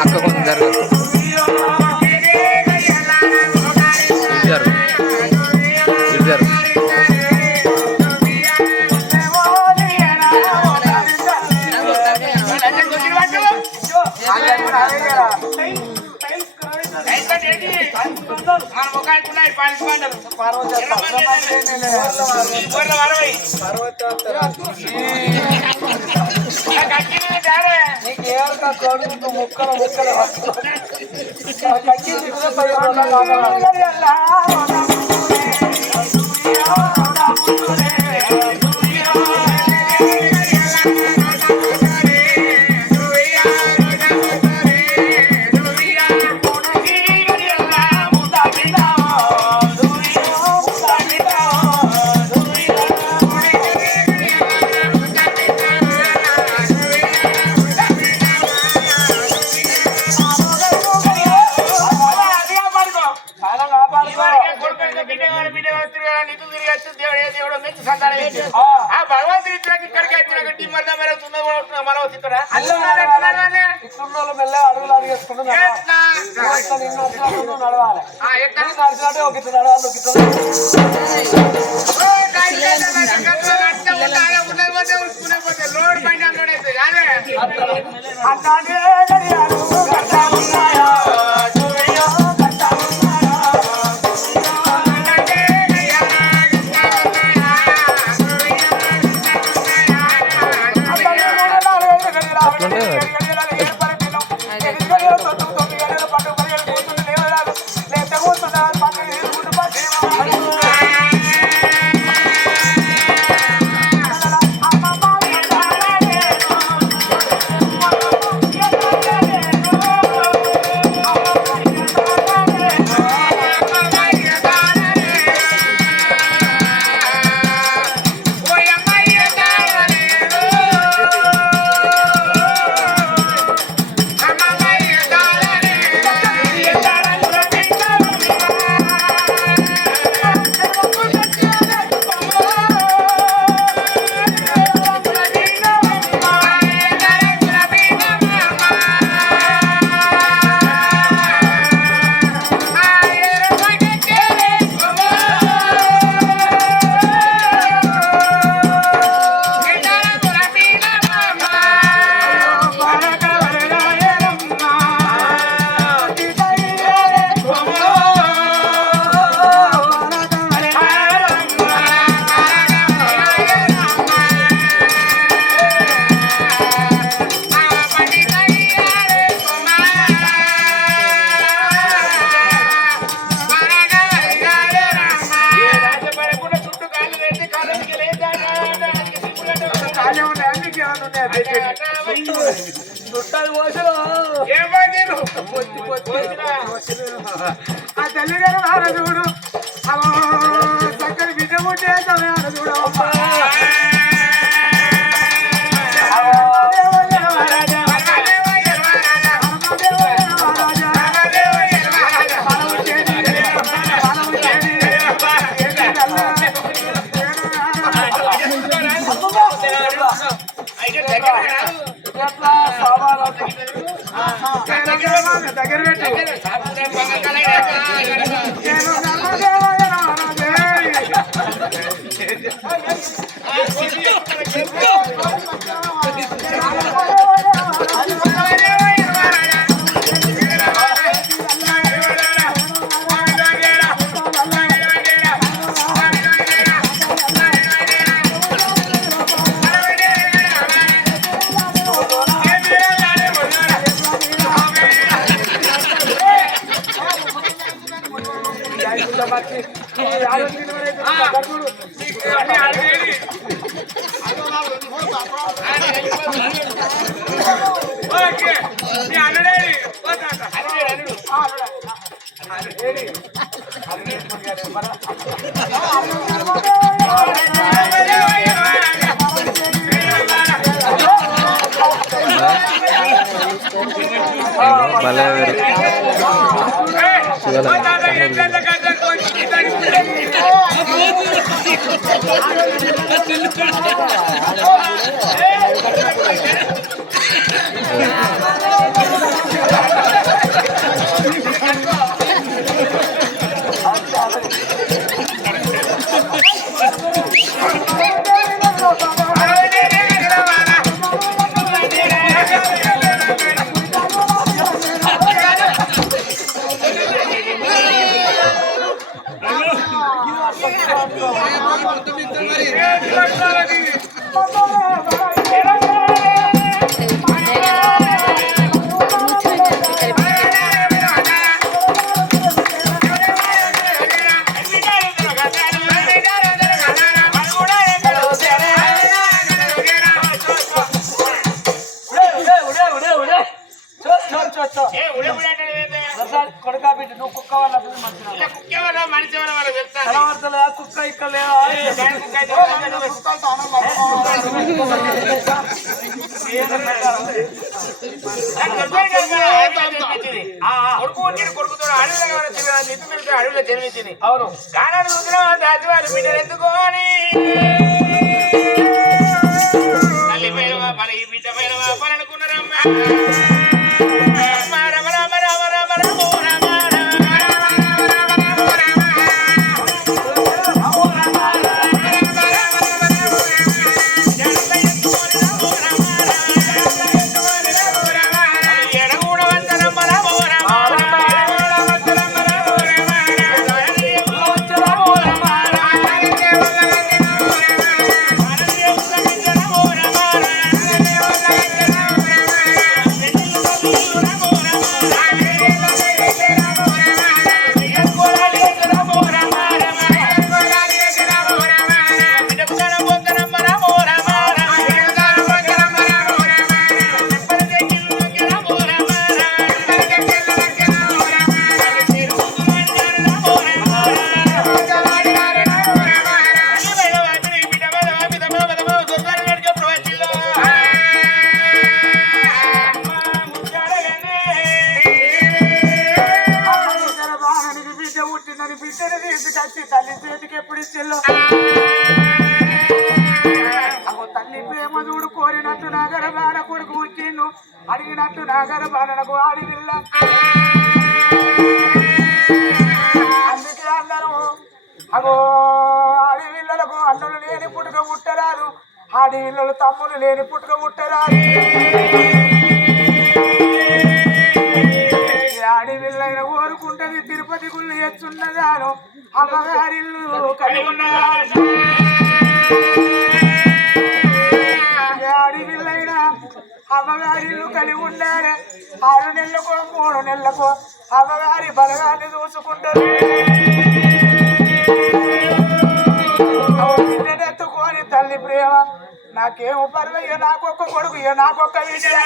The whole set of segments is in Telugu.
అక్క కొంచెం జరగదు ముక్కలు ముక్కలు భగవంతుడు ఇక్కడికి ఇక్కడికి మనం ఇక్కడ మెల్ల అడుగులు అడిగేసుకుంటున్నాడు నడవాలి నడిచినట్టే ఒక ఇట్లా నడవాలి లోడ్ పైన చుట్టాలు పోసలు ఆ తల్లి గారు ఆడ చూడు చక్కని బిడ్డ పుట్టే ఆడ చూడు దగ్గర కుక్క ఇక్కడ కొడుకుతో అడవిలో జన్మించింది. అవును కానాడు దాచివారు బిడ్డలు ఎందుకోని తల్లి పైన పని బిడ్డ పైన పనుకున్నారమ్మా. తల్లి చేతికి ఎప్పుడు ఇచ్చిల్లో తల్లి ప్రేమ చూడు కోరినట్టు నాగర బాణ కొడుకు వచ్చిండు అడిగినట్టు నాగర బాణకు ఆడివిల్ల. అందుకే అందరూ అగో ఆడివిల్లలకు అన్నులు లేని పుట్టుక పుట్టరాదు, ఆడివిల్లలు తమ్ములు లేని పుట్టుక పుట్టరాదు. ఆడివిల్లైన కోరుకుంటది తిరుపతి గుళ్ళు ఎచ్చున్నదాను అమ్మగారిల్లు కలిగి ఉన్నదాను. ఆడివిల్లైన అమ్మగారిల్లు కలిగి ఉండాలి. 6 నెలలకో 3 నెలలకో అమ్మగారి బలగాన్ని చూసుకుంటారు. బిడ్డనెత్తుకొని తల్లి ప్రేమ నాకేమో పర్వయ్య, నాకొక్క కొడుకు ఇక నాకొక్క విజయ.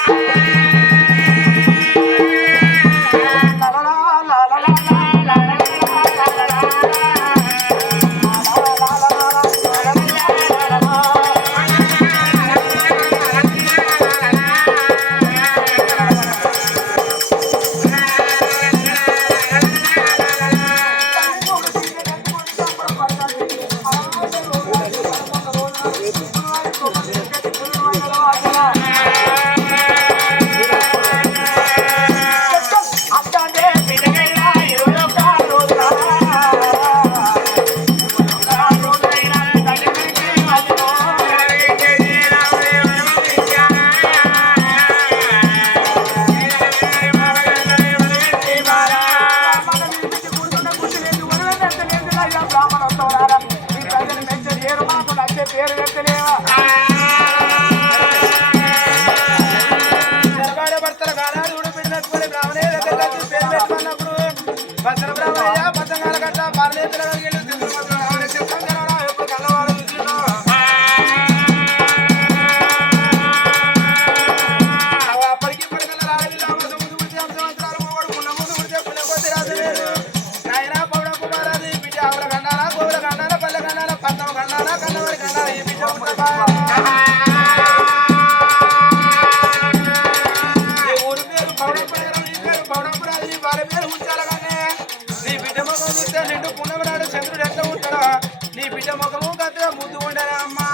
నీ బిడ్డ ముఖము ముద్దుగా ముద్దు ఉండరా అమ్మా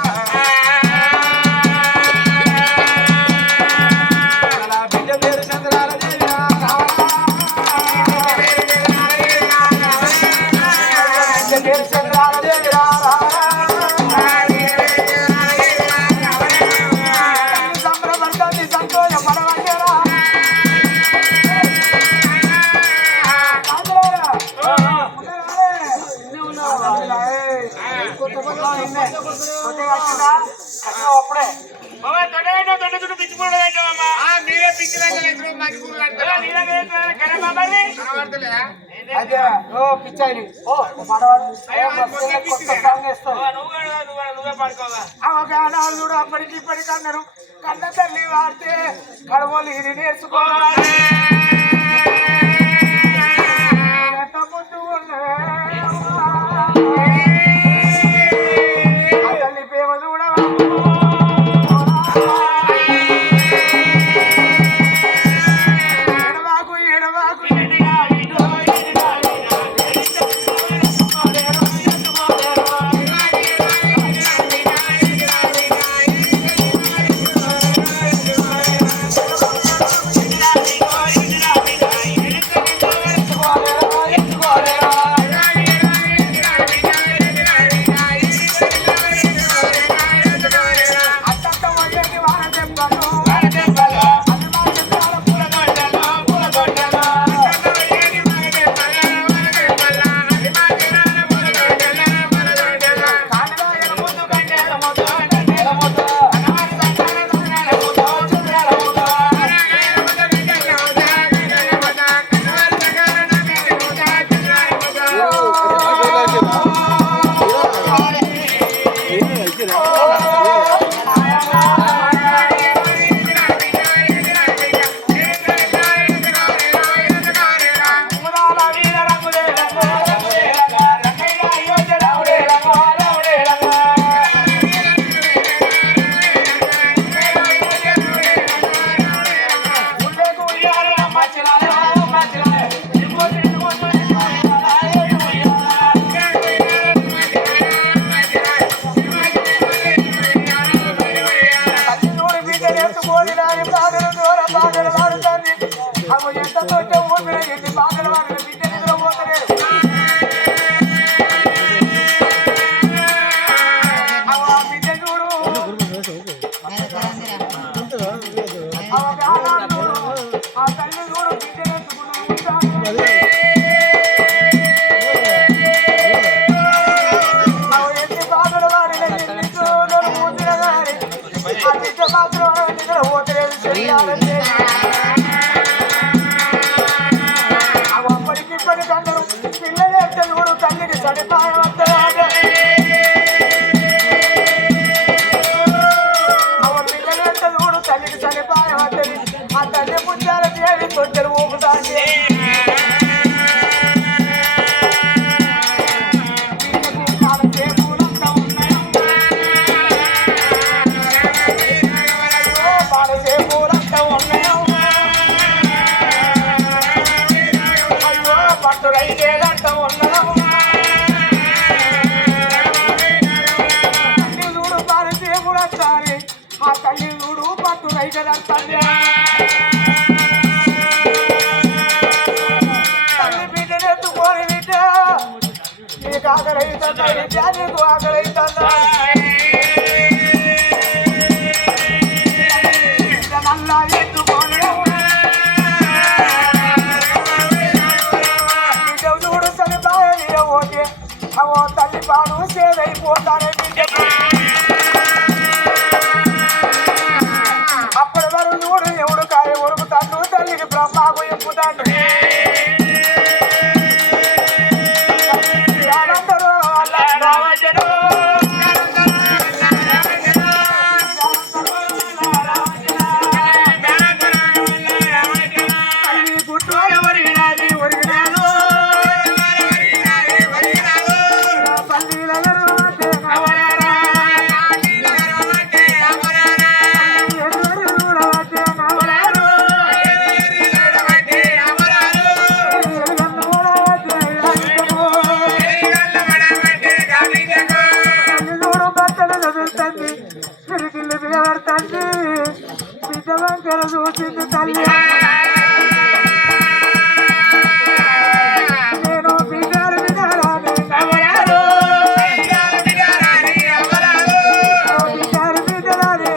బిడ్డ పేరు చంద్రాల పేరు చంద్రాల సంబరపడుతుంది సంతోష పడవరా అప్పుడే మీరే పిచ్చాయి చూడు అప్పటికి ఇప్పటికి అన్నారు కన్న తల్లి వాడితే కడవలు ఇది నేర్చుకోవాలి ఎంత ముందు తల్లి ప్రేమ చూడవా అప్పటికి ఇప్పటికి అందరూ పిల్లలు చూడు తల్లికి సడిపాయ పిల్లలు చూడు తల్లికి సడిపాయ వద్దని ఆ తల్లి పుట్టాల దేవి తొట్టెలు ఊపుతాండి ఆ తల్లి చూడు పట్టు రైతు తల్లి బిడ్డను ఎత్తుకొని బిడ్డ నీకు ఆకలైతుందా బిడ్డ నీకు ఆకలైతుందా నల్లా ఎత్తుకొని బిడ్డ చూడు తల్లి బాగా పోతే అవో తల్లి పాడు సేదైపోతానే బిడ్డ అప్పటి వరకు చూడు ఎవడు కాయ ఉరుకుతాడు తల్లికి బ్రహ్మకు ఎక్కుతాడు గుట్టు ఎవరినాది ఒరిగినాడు పల్లీల చుక్కలు చూసింది తల్లి నేను బిడ్డలు బిడ్డరాని నవరాలు బిడ్డలు బిడ్డరాని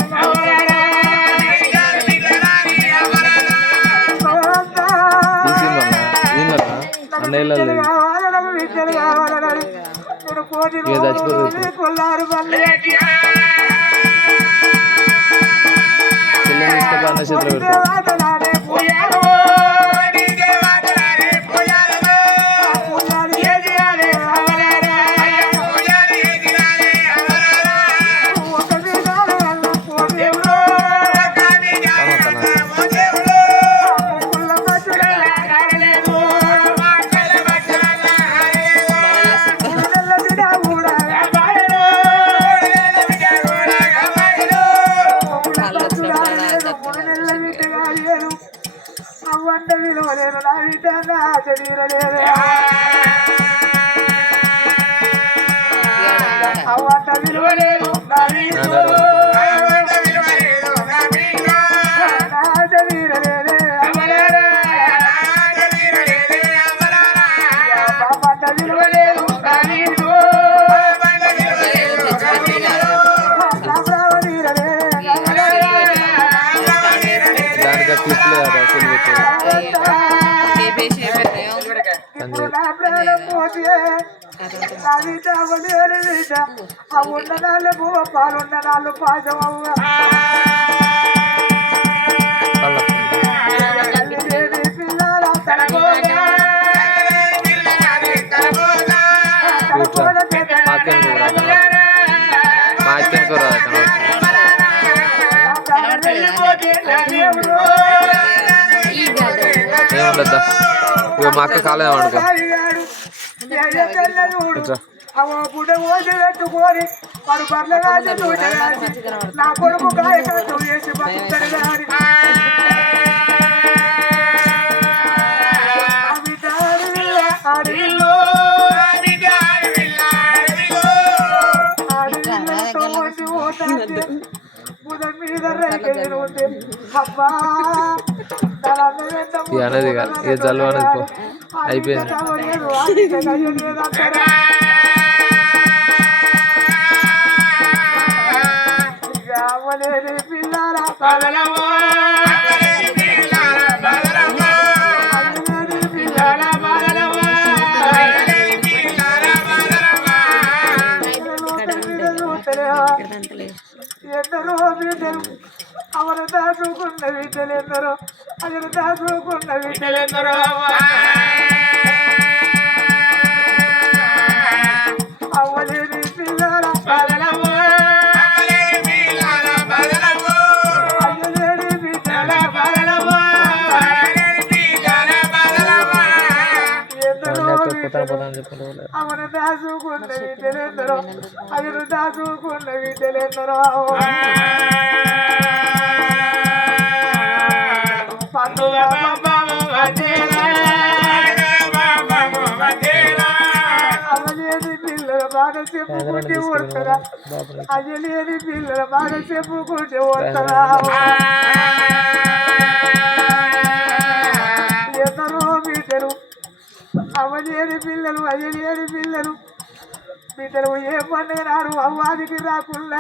కావాలని విద్యలు కావాలని నేను కోటి రోజులు కొల్లారు పల్లె అవ్వంట విలువలేను నా బిడ్డ నా శరీరలేదు అవ్వంట విలువలేదు నా శరీరలేదే అవ్వంట విలువలేదు ఆ ఉండనాళ్ళు పువ్వ పాలుండనాళ్ళు పాశమవ్వ పిల్లల ఏముండద్దా ఇక మా అక్క కాలేదా అనుకో పుట్ట పోసి పెట్టుకొని వాడు బర్ల రాసి నా కొడుకు కాయకాటు వేసి బతుకుతాడు కానీ బుధం మీద అబ్బా అనేది కాదు ఏ జల్లు అనేది పో అయిపోయింది పిల్లల ఎందరో బిడ్డలు అవరు దాచుకున్న బిడ్డలు ఎందరో అతను దాచుకున్న బిడ్డలు ఎందరో అవ్వలేని పిల్లల అయ్యలేని బిడ్డల అవను దాచుకున్న బిడ్డలెందరో అతను దాచుకున్న బిడ్డలెందరో పండుగ అవలేని పిల్లల బాగా చెప్పుకుంటే ఓడతారా అయ్యలేని పిల్లల బాగా చెప్పుకుంటే ఓడతారా ఎందరో బిడ్డలు అవలేని పిల్లలు అయ్యలేని పిల్లలు బిడ్డలు ఏ పండుగ నాడు అవ్వాదికి రాకుండా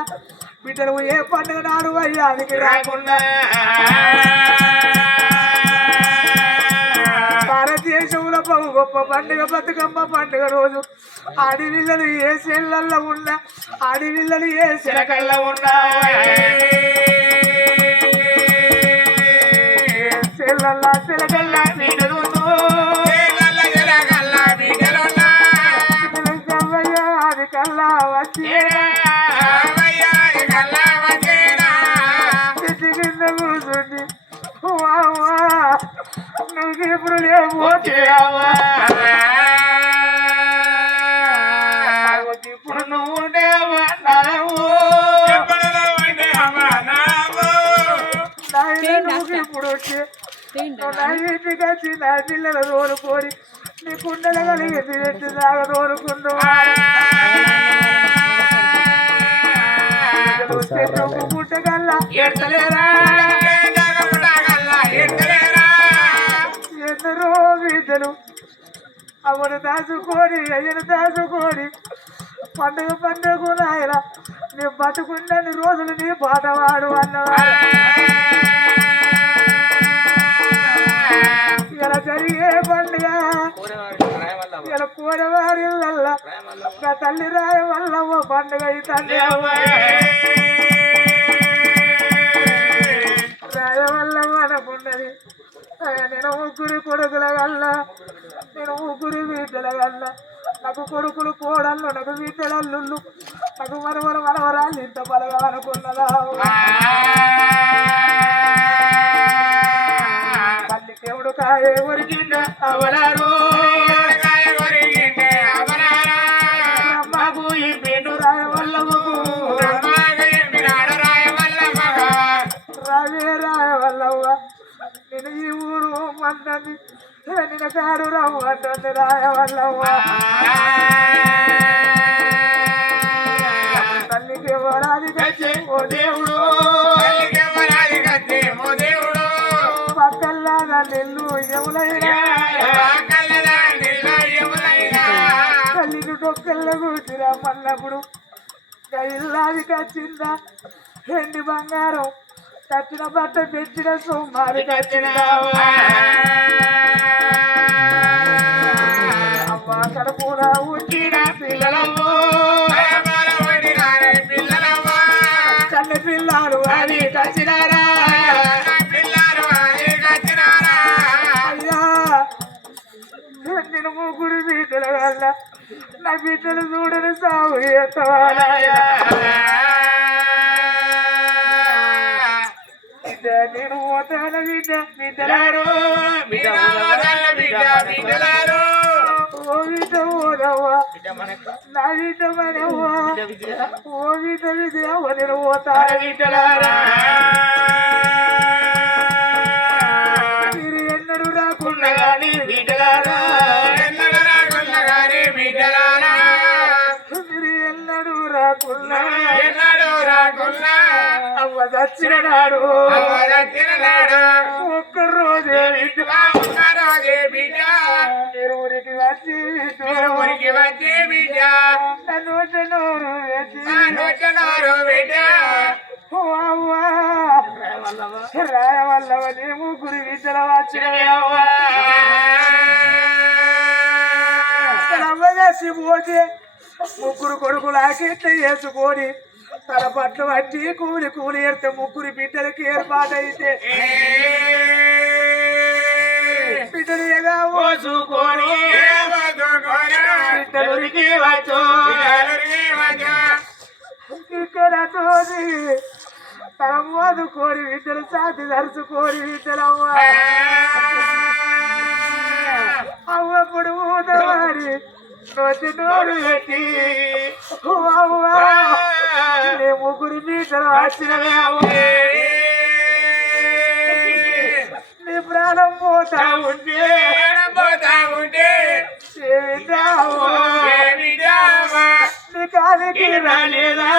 బిడ్డలు ఏ పండుగ నాడు అయ్యాదికి రాకుండా భారతదేశంలో బహు గొప్ప పండుగ బతుకమ్మ పండుగ రోజు ఆడివిల్లలు ఏ సెల్లల్లో ఉన్నా ఆడివిల్లలు ఏ శిలకల్లో ఉన్నా సెల్లల్లా శిలకల్లా బిడ్డలు అది కల్లా వచ్చి కింద కూర్చుండి నువ్వు ఇప్పుడు లేకపోతే ఇప్పుడు నువ్వు నువ్వు ఇప్పుడు వచ్చి నా ఇంటికి వచ్చి నా పిల్లల తోలుకొని నీ కుండలు కలిగి పెట్టి దాకా తోలుకున్నావు పుట్టగల్లా ఎడతలేరా అమ్మను దాచుకొని అయ్యను దాచుకొని పండుగ నాయన నీ బతుకున్నన్ని రోజులు నీ పాటవాడు అన్నవాడు ఇలా జరిగే పండుగ ఇలా కూరవారి వల్ల నా తల్లి రాయ వల్ల ఓ పండుగ ఈ తల్లి రాయ వల్ల మనకున్నది నేను ముగ్గురు కొడుకుల వల్ల నేను ముగ్గురు బిడ్డల వల్ల నాకు కొడుకులు కోడళ్ళు నాకు బిడ్డలల్లుళ్ళు నాకు మనవరాళ్ళు ఇంత బలగా అనుకున్నదా తల్లి దేవుడు కాయ ఒరిగిండ అవలారు అమ్మకు ఈ పేరు రాయ వల్ల రావే రాయ వల్లవ్వ నేను ఈ ఊరు మందని నిన్న కాడు రమ్మంటుంది రాయ వల్లవ్వ తల్లికి ఎవరాది గచ్చి ఓ దేవుడు పక్కల్లా నెల్లు ఎములైనా తల్లిని డొక్కల్ల కూర్చురా మల్లప్పుడు ఇల్లాది కచ్చిందా ఎండి బంగారం కచ్చిన బట్ట తెచ్చిన సోమారి కచ్చిన అమ్మ కడుపున ఉంచిన పిల్లలమ్మో చిన్న పిల్లలు అది కచ్చినారా అయ్యా నేను ముగ్గురు బిడ్డల వల్ల నా బిడ్డలు చూడని సాగు నేను పోతాను బిడ్డలారు ఓ బిడ్డ ఓదవ్వా నా బిడ్డ మనవ్వా ఓ బిడ్డ విజయవ్వ నేను పోతాను బిడ్డలారా మీరు ఎన్నడూ రాకుండా కానీ బిడ్డలారా మీరు ఎన్నడూ రాకుండా అవ్వ చచ్చిన నాడు ఒక్కరోజే బిడ్డ మీరు ఊరికి వచ్చి బిడ్డ నోరు బిడ్డ రాయ వల్లవ నీ ముగ్గురు బిడ్డల వచ్చినవ్వదేసి పోతే ముగ్గురు కొడుకులు ఆకెట్ల వేసుకొని తల పట్లు పట్టి కూలి ఏడితే ముగ్గురు బిడ్డలకి ఏర్పాటైతే బిడ్డలు ఎగా పోసుకొని బిడ్డలురికి వచ్చు ఇక్కడ తోది తల మోదుకోని బిడ్డలు సాటి తరుచుకోని బిడ్డలవ్వ అవ్వప్పుడు ఊదవాడి నోటి నోరు పెట్టి నీ ముగ్గురు బిడ్డలు వచ్చినవే నీ ప్రాణం పోతా ఉంటే నీ కాలికి రాలేదా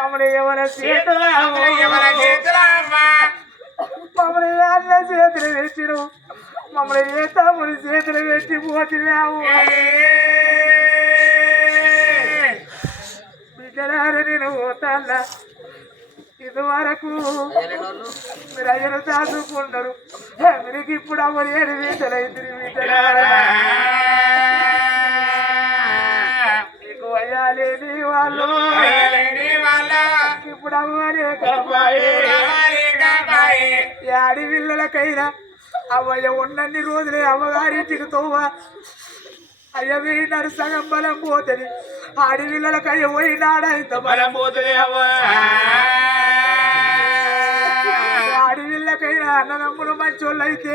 మమ్మల్ని ఎవరి చేతులు మమ్మల్ని అన్న చేతులు పెట్టిను మమ్మల్ని ఏ తమ్ముడి చేతులు పెట్టి పోతున్నావు బిడ్డలారా నేను పోతాన్నా ఇదివరకు మీరు అయ్యను దాచుకుంటారు మీకు ఇప్పుడు అమ్మని 7 బిడ్డలైంది బిడ్డలారా నీకు అయ్యాలేని వాళ్ళు ఇప్పుడు అమ్మనే ఆడి పిల్లలకైనా అవ్వయ్య ఉన్నన్ని రోజులే అమ్మగారింటికి తోవ అయ్య పోయినాడు సగం బలం పోతుంది ఆడి పిల్లలకయ్య పోయినాడ ఇంత బలం పోతుంది ఆడి పిల్లకైనా అన్నదమ్ములు మంచోళ్ళు అయితే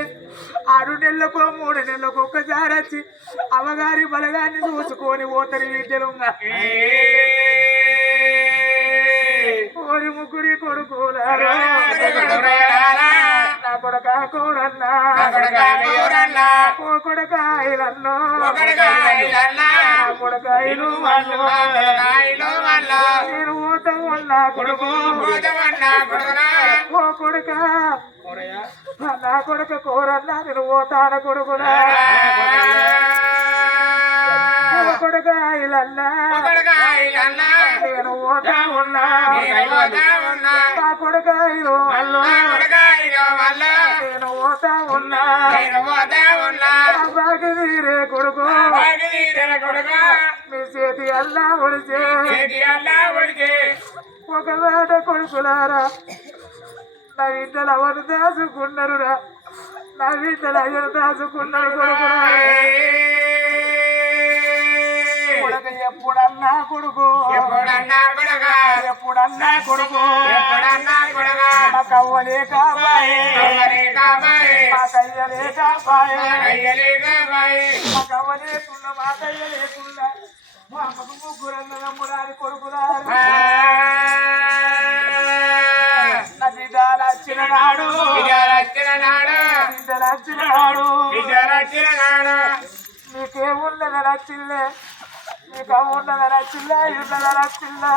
6 నెలలకో 3 నెలలకు ఒక్కసారి వచ్చి అమ్మగారి బలగాన్ని చూసుకొని పోతారు వీటిలో ఓరి ముగ్గురి కొడుకులారా నా కొడుక కోరన్నా ఓ కొడుకాయలన్నో కొడుకాయలు నేను పోతాం అన్నా కొడుకు ఓ కొడుక నా కొడుకు కోరన్నా నేను పోతాన కొడుకునా కొడుకు ఇలన్నా నేను పోతా ఉన్నా నా కొడుకు నేను పోతా ఉన్నా బాగి తీరే కొడుకు మీ చేతి అల్లా ఒడిచే ఒకవేళ కొడుకులారా నా ఇంట్లో ఎవరు దాచుకున్నారురా నా ఇంట్లో ఎవరు దాచుకున్నారు కొడుకు ఎప్పుడన్నా కొడుకు ఎప్పుడన్నా కొడుకు మా కవ్వలే కాబాయే మా కయ్యలే కాబాయే మా కవ్వలేకున్నా మా కయ్య లేకున్నా మా అమ్మకు ముగ్గురన్నదమ్మురాని కొడుకులారు నా బిడ్డలు వచ్చిన నాడు నీకేమున్నది నచ్చిల్లే నీకు అమ్మున్నది నచ్చిల్లా ఇన్నది నచ్చిల్లా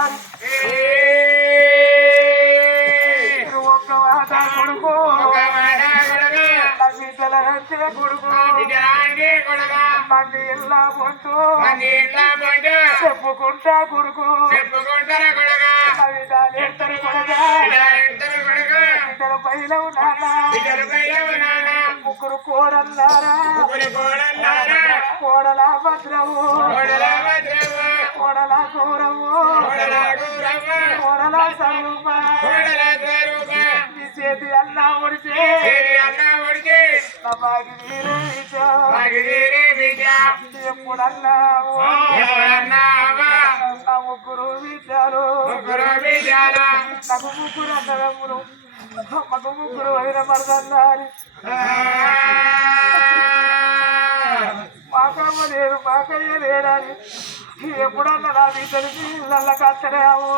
ఒక్క మాట కొడుకు నా బిడ్డల నచ్చిన కొడుకు మంది ఇలా పొంటు చెప్పుకుంటా కొడుకు నా బిడ్డలు ఎత్తరు కొడగా బిడ్డల పైన ఉన్నానా ముగ్గురు కోడల్లారా కోడల భద్రవు కోడల గౌరవు కోడల స్వరూప నీ చేతి అన్నా ఒడిచే నా బాగి ఎప్పుడన్నావు నా ముగ్గురు విద్యాలు నాకు ముగ్గురు అన్నదమ్ములు మాకు ముగ్గురు వదిన మరదన్నారు మాకమ్మ లేదు మాకయ్య లేడని ఎప్పుడన్నా నా తెలిసి ఇళ్ళ కట్టడాము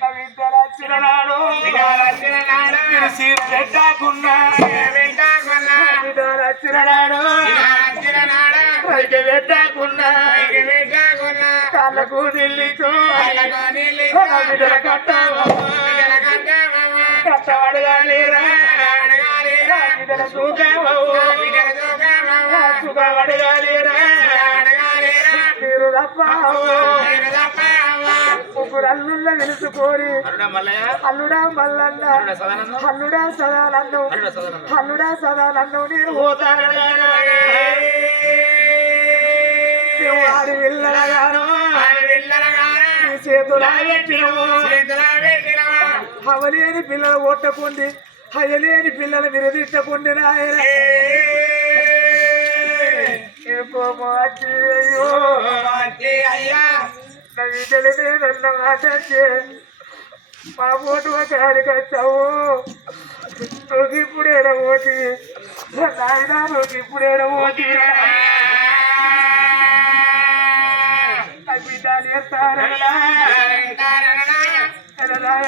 నా విద్యలు వచ్చిన నాడు పెట్టాకున్నా బిడ్డలు వచ్చిన నాడు పెట్టాకున్నా కాళ్ళకు నిల్లిచు బిడ్డల కట్టవాడుగా లేరా బిడ్డల సుఖవాడుగా లేరా మీరు తప్ప ముగ్గురు అల్లుళ్ళ వెలుసుకొని అల్లుడా మల్లన్న అల్లుడా సదానన్ను అల్లుడా సదానన్ను నేను పోతాను ఆడి వెళ్ళగాను చేతులా అవలేని పిల్లలు కొట్టకుండి అయ్యలేని పిల్లలు మీరు తిట్టకుండి నాయన అయ్యో నా బిడ్డలనే నన్న మాటే మా పోటు కాడికి వచ్చావు నువ్వు ఇప్పుడు ఏడబోతి నాయన నువ్వు ఇప్పుడు ఏడబోతి బిడ్డలు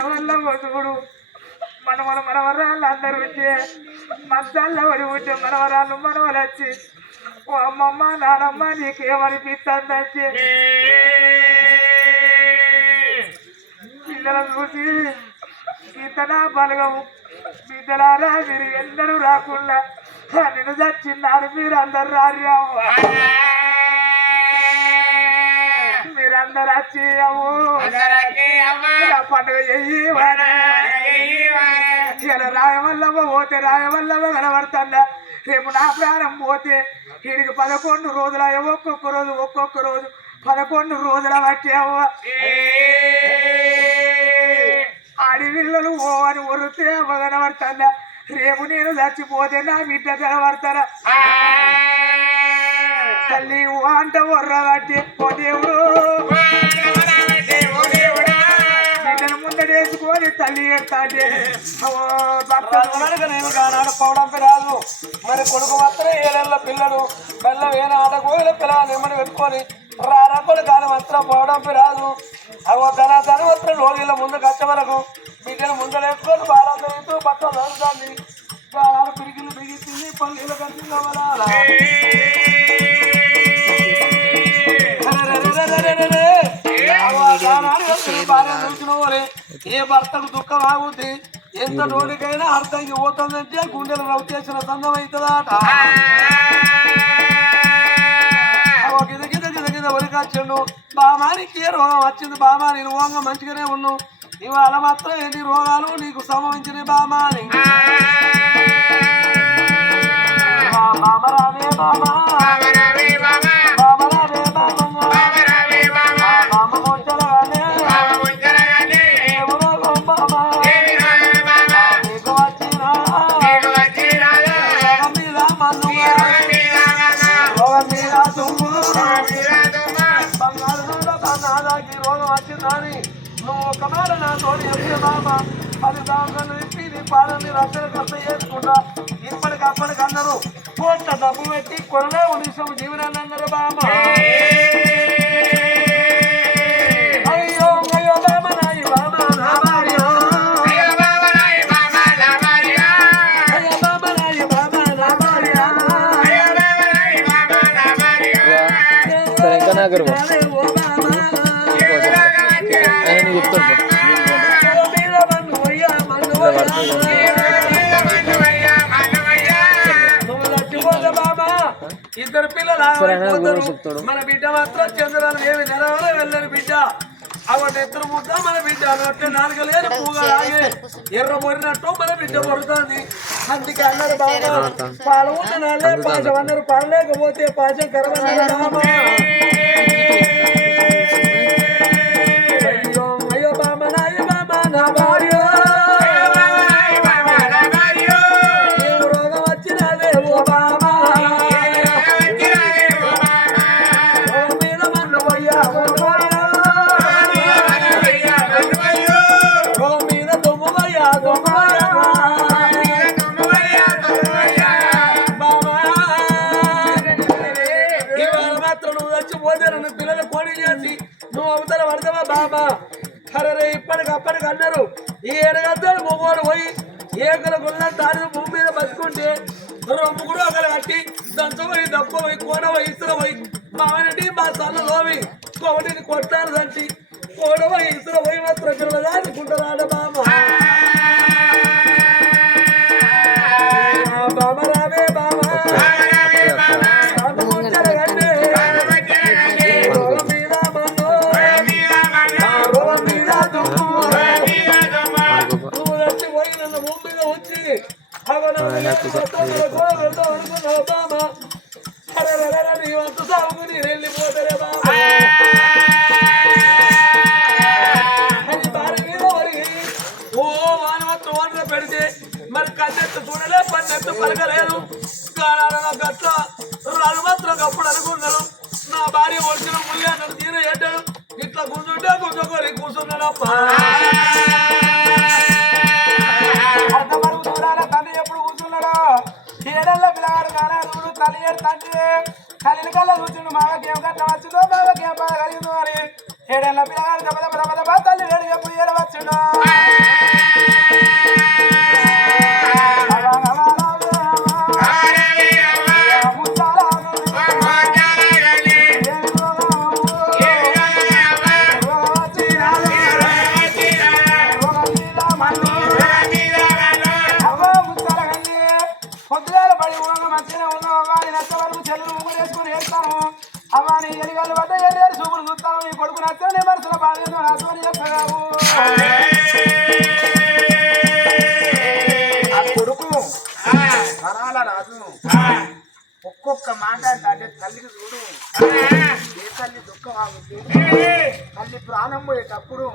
వల్ల వదువుడు మనవరాళ్ళు అందరూ ఉంటే మద్దల్లో పడి ఉంటే మనవరాళ్ళు మనవలు వచ్చి ఓ అమ్మమ్మ నానమ్మ నీకేమనిపిస్తుందంటే పిల్లలను చూసి ఇంతనా బలగము బిడ్డలారా మీరు ఎన్నడూ రాకుండా నిన్ను చచ్చిన్నారు మీరు అందరు రాము మీరందరూ వచ్చి పండుగ చెయ్యి ఇలా రాయవల్లవ పోతే రాయవల్లవ కనబడుతుందా రేపు నా ప్రాణం పోతే వీడికి 11 రోజుల ఒక్కొక్క రోజు 11 రోజుల పట్టావు ఆడిపిల్లలు ఓ అని ఒరితే అవ్వ కనబడుతుందా రేపు నేను చచ్చిపోతే నా బిడ్డ కనబడతారా తల్లి ఓ అంట ఒర్ర పట్టి ఓ దేవుడు బిడ్డను ముందడేసుకొని తల్లి ఎత్తాంటే నేను కానాడు పౌడంపి రాదు మరి కొడుకు మాత్రం ఏళ్ళ పిల్లలు బెల్లం ఏనాడ కోయిల పిల్లలు నిమ్మని పెట్టుకొని రానప్పుడు కాని మాత్రం పౌడంపి రాదు అవో ధనవత్రం లోగిళ్ళ ముందు కచ్చ వరకు బిడ్డను ముందడేసుకొని బాలంతో బట్టలు జరుగుతుంది కానాడు పిరికిలు బిగిస్తుంది పల్లెలు కట్టిందా బాగా చూసినవరే ఏ భర్తకు దుఃఖం ఆగుద్ది ఎంత నోటికైనా అర్థంకి పోతుందంటే గుండెలు రవ్వు చేసిన సందం అవుతుందట కింద ఒరికొచ్చిండు బామానికి ఏ రోగం వచ్చింది బామా నేను రోగం మంచిగానే ఉన్నావు ఇవాళ మాత్రం ఎన్ని రోగాలు నీకు సంభవించిన బామాని బామరావే బామా నువ్వు ఒక మాట నాతో బాబా 10 సంవత్సరాలు ఇప్పి నీ పాలని రక్షణ కష్టం చేసుకుంటా ఇప్పటికప్పటికి అందరూ కోట్ల డబ్బు పెట్టి కొనలే నిమిషం జీవనాన్ని అన్నారు బాబా అయ్యో అయ్యో బాబా నాయి బాబా నా భార్య అయ్యో బాబా నాయి బాబా నా భార్య అయ్యో బాబా నాయి బాబా నా భార్య అయ్యో బాబా నాయి బాబా నా భార్య సరే ఇంకా నాగరు ఇద్దరు పిల్లలు మన బిడ్డ మాత్రం చంద్రాలు ఏమి నెలవలో వెళ్ళని బిడ్డ అవటి ఇద్దరు ముద్ద మన బిడ్డ అట్టే నాలుగలేని పూగా లాగే ఎర్ర పొరినట్టు మన బిడ్డ పొరుతుంది అందుకే అన్నారు బాబా పాలు నాలే పాశం అన్నారు పాలు లేకపోతే పాశం కరవన్నారు బాబా అయ్యో బాబా నాయ బాబా నా భార్య రోగం వచ్చినదే ఓ బాబా పిల్లలు కోడి చేసి నువ్వు అవతల పడతావా బాబా అరే ఇప్పటికప్పటికి అన్నారు ఈ ఏడగద్దరు మొగోడు పోయి ఏకల గుళ్ళ దాని భూమి మీద బతుకుంటే రొమ్ము కూడా ఒకరు కట్టి దంచ పోయి దప్ప పోయి కోడ పోయి ఇసుక పోయి మావనటి మా సన్న లోవి కోడిని కొట్టారు దంచి కోడ పోయి ఇసుక పోయి మాత్రం పిల్లలు అనుకుంటారాడ బాబా బాబా రావే బాబా వెళ్ళిపోతారే బాబా ఓ మానవత్వం వంట పెడితే మరి కన్నెత్తు చూడలే పన్నెత్తు పలకలేదు గట్ల రాను మాత్రం అప్పుడు అనుకున్నాను నా భార్య వచ్చిన ముయ్య నన్ను తీర ఏటాడు ఇట్లా కూర్చుంటే కూర్చోకొని కూర్చున్నాడమ్మా తండ్రి ఎప్పుడు కూర్చున్నాడు ఏడల్లో పిల్లగాడు కానాడు తల్లి తండ్రి తల్లిని కల్లా కూర్చుండు మామకి ఏం కట్ట వచ్చిందో బాబాకి ఏం బాధ కలిగిందో అని ఏడేళ్ళ పిల్లగాడు దెబ్బ తల్లి వేడి ఎప్పుడు ఏడవచ్చుడు పొద్దుగాల పడి మంచిగా ఉన్నావు అని నచ్చవరకు చెల్లు ముగ్గురేసుకుని వేస్తాము అవ్వని ఎలిగాలు పడ్డ ఎల్లేరు చూపుడు చూస్తాము నీ కొడుకు నచ్చని నీ మనసులో బాధ్యత నాతోని చెప్పగావు ఆ కొడుకు వరాల రాజు ఒక్కొక్క మాట అంటే తల్లికి చూడు ఏ తల్లి దుఃఖం ఆగుతుంది తల్లి ప్రాణం పోయేటప్పుడు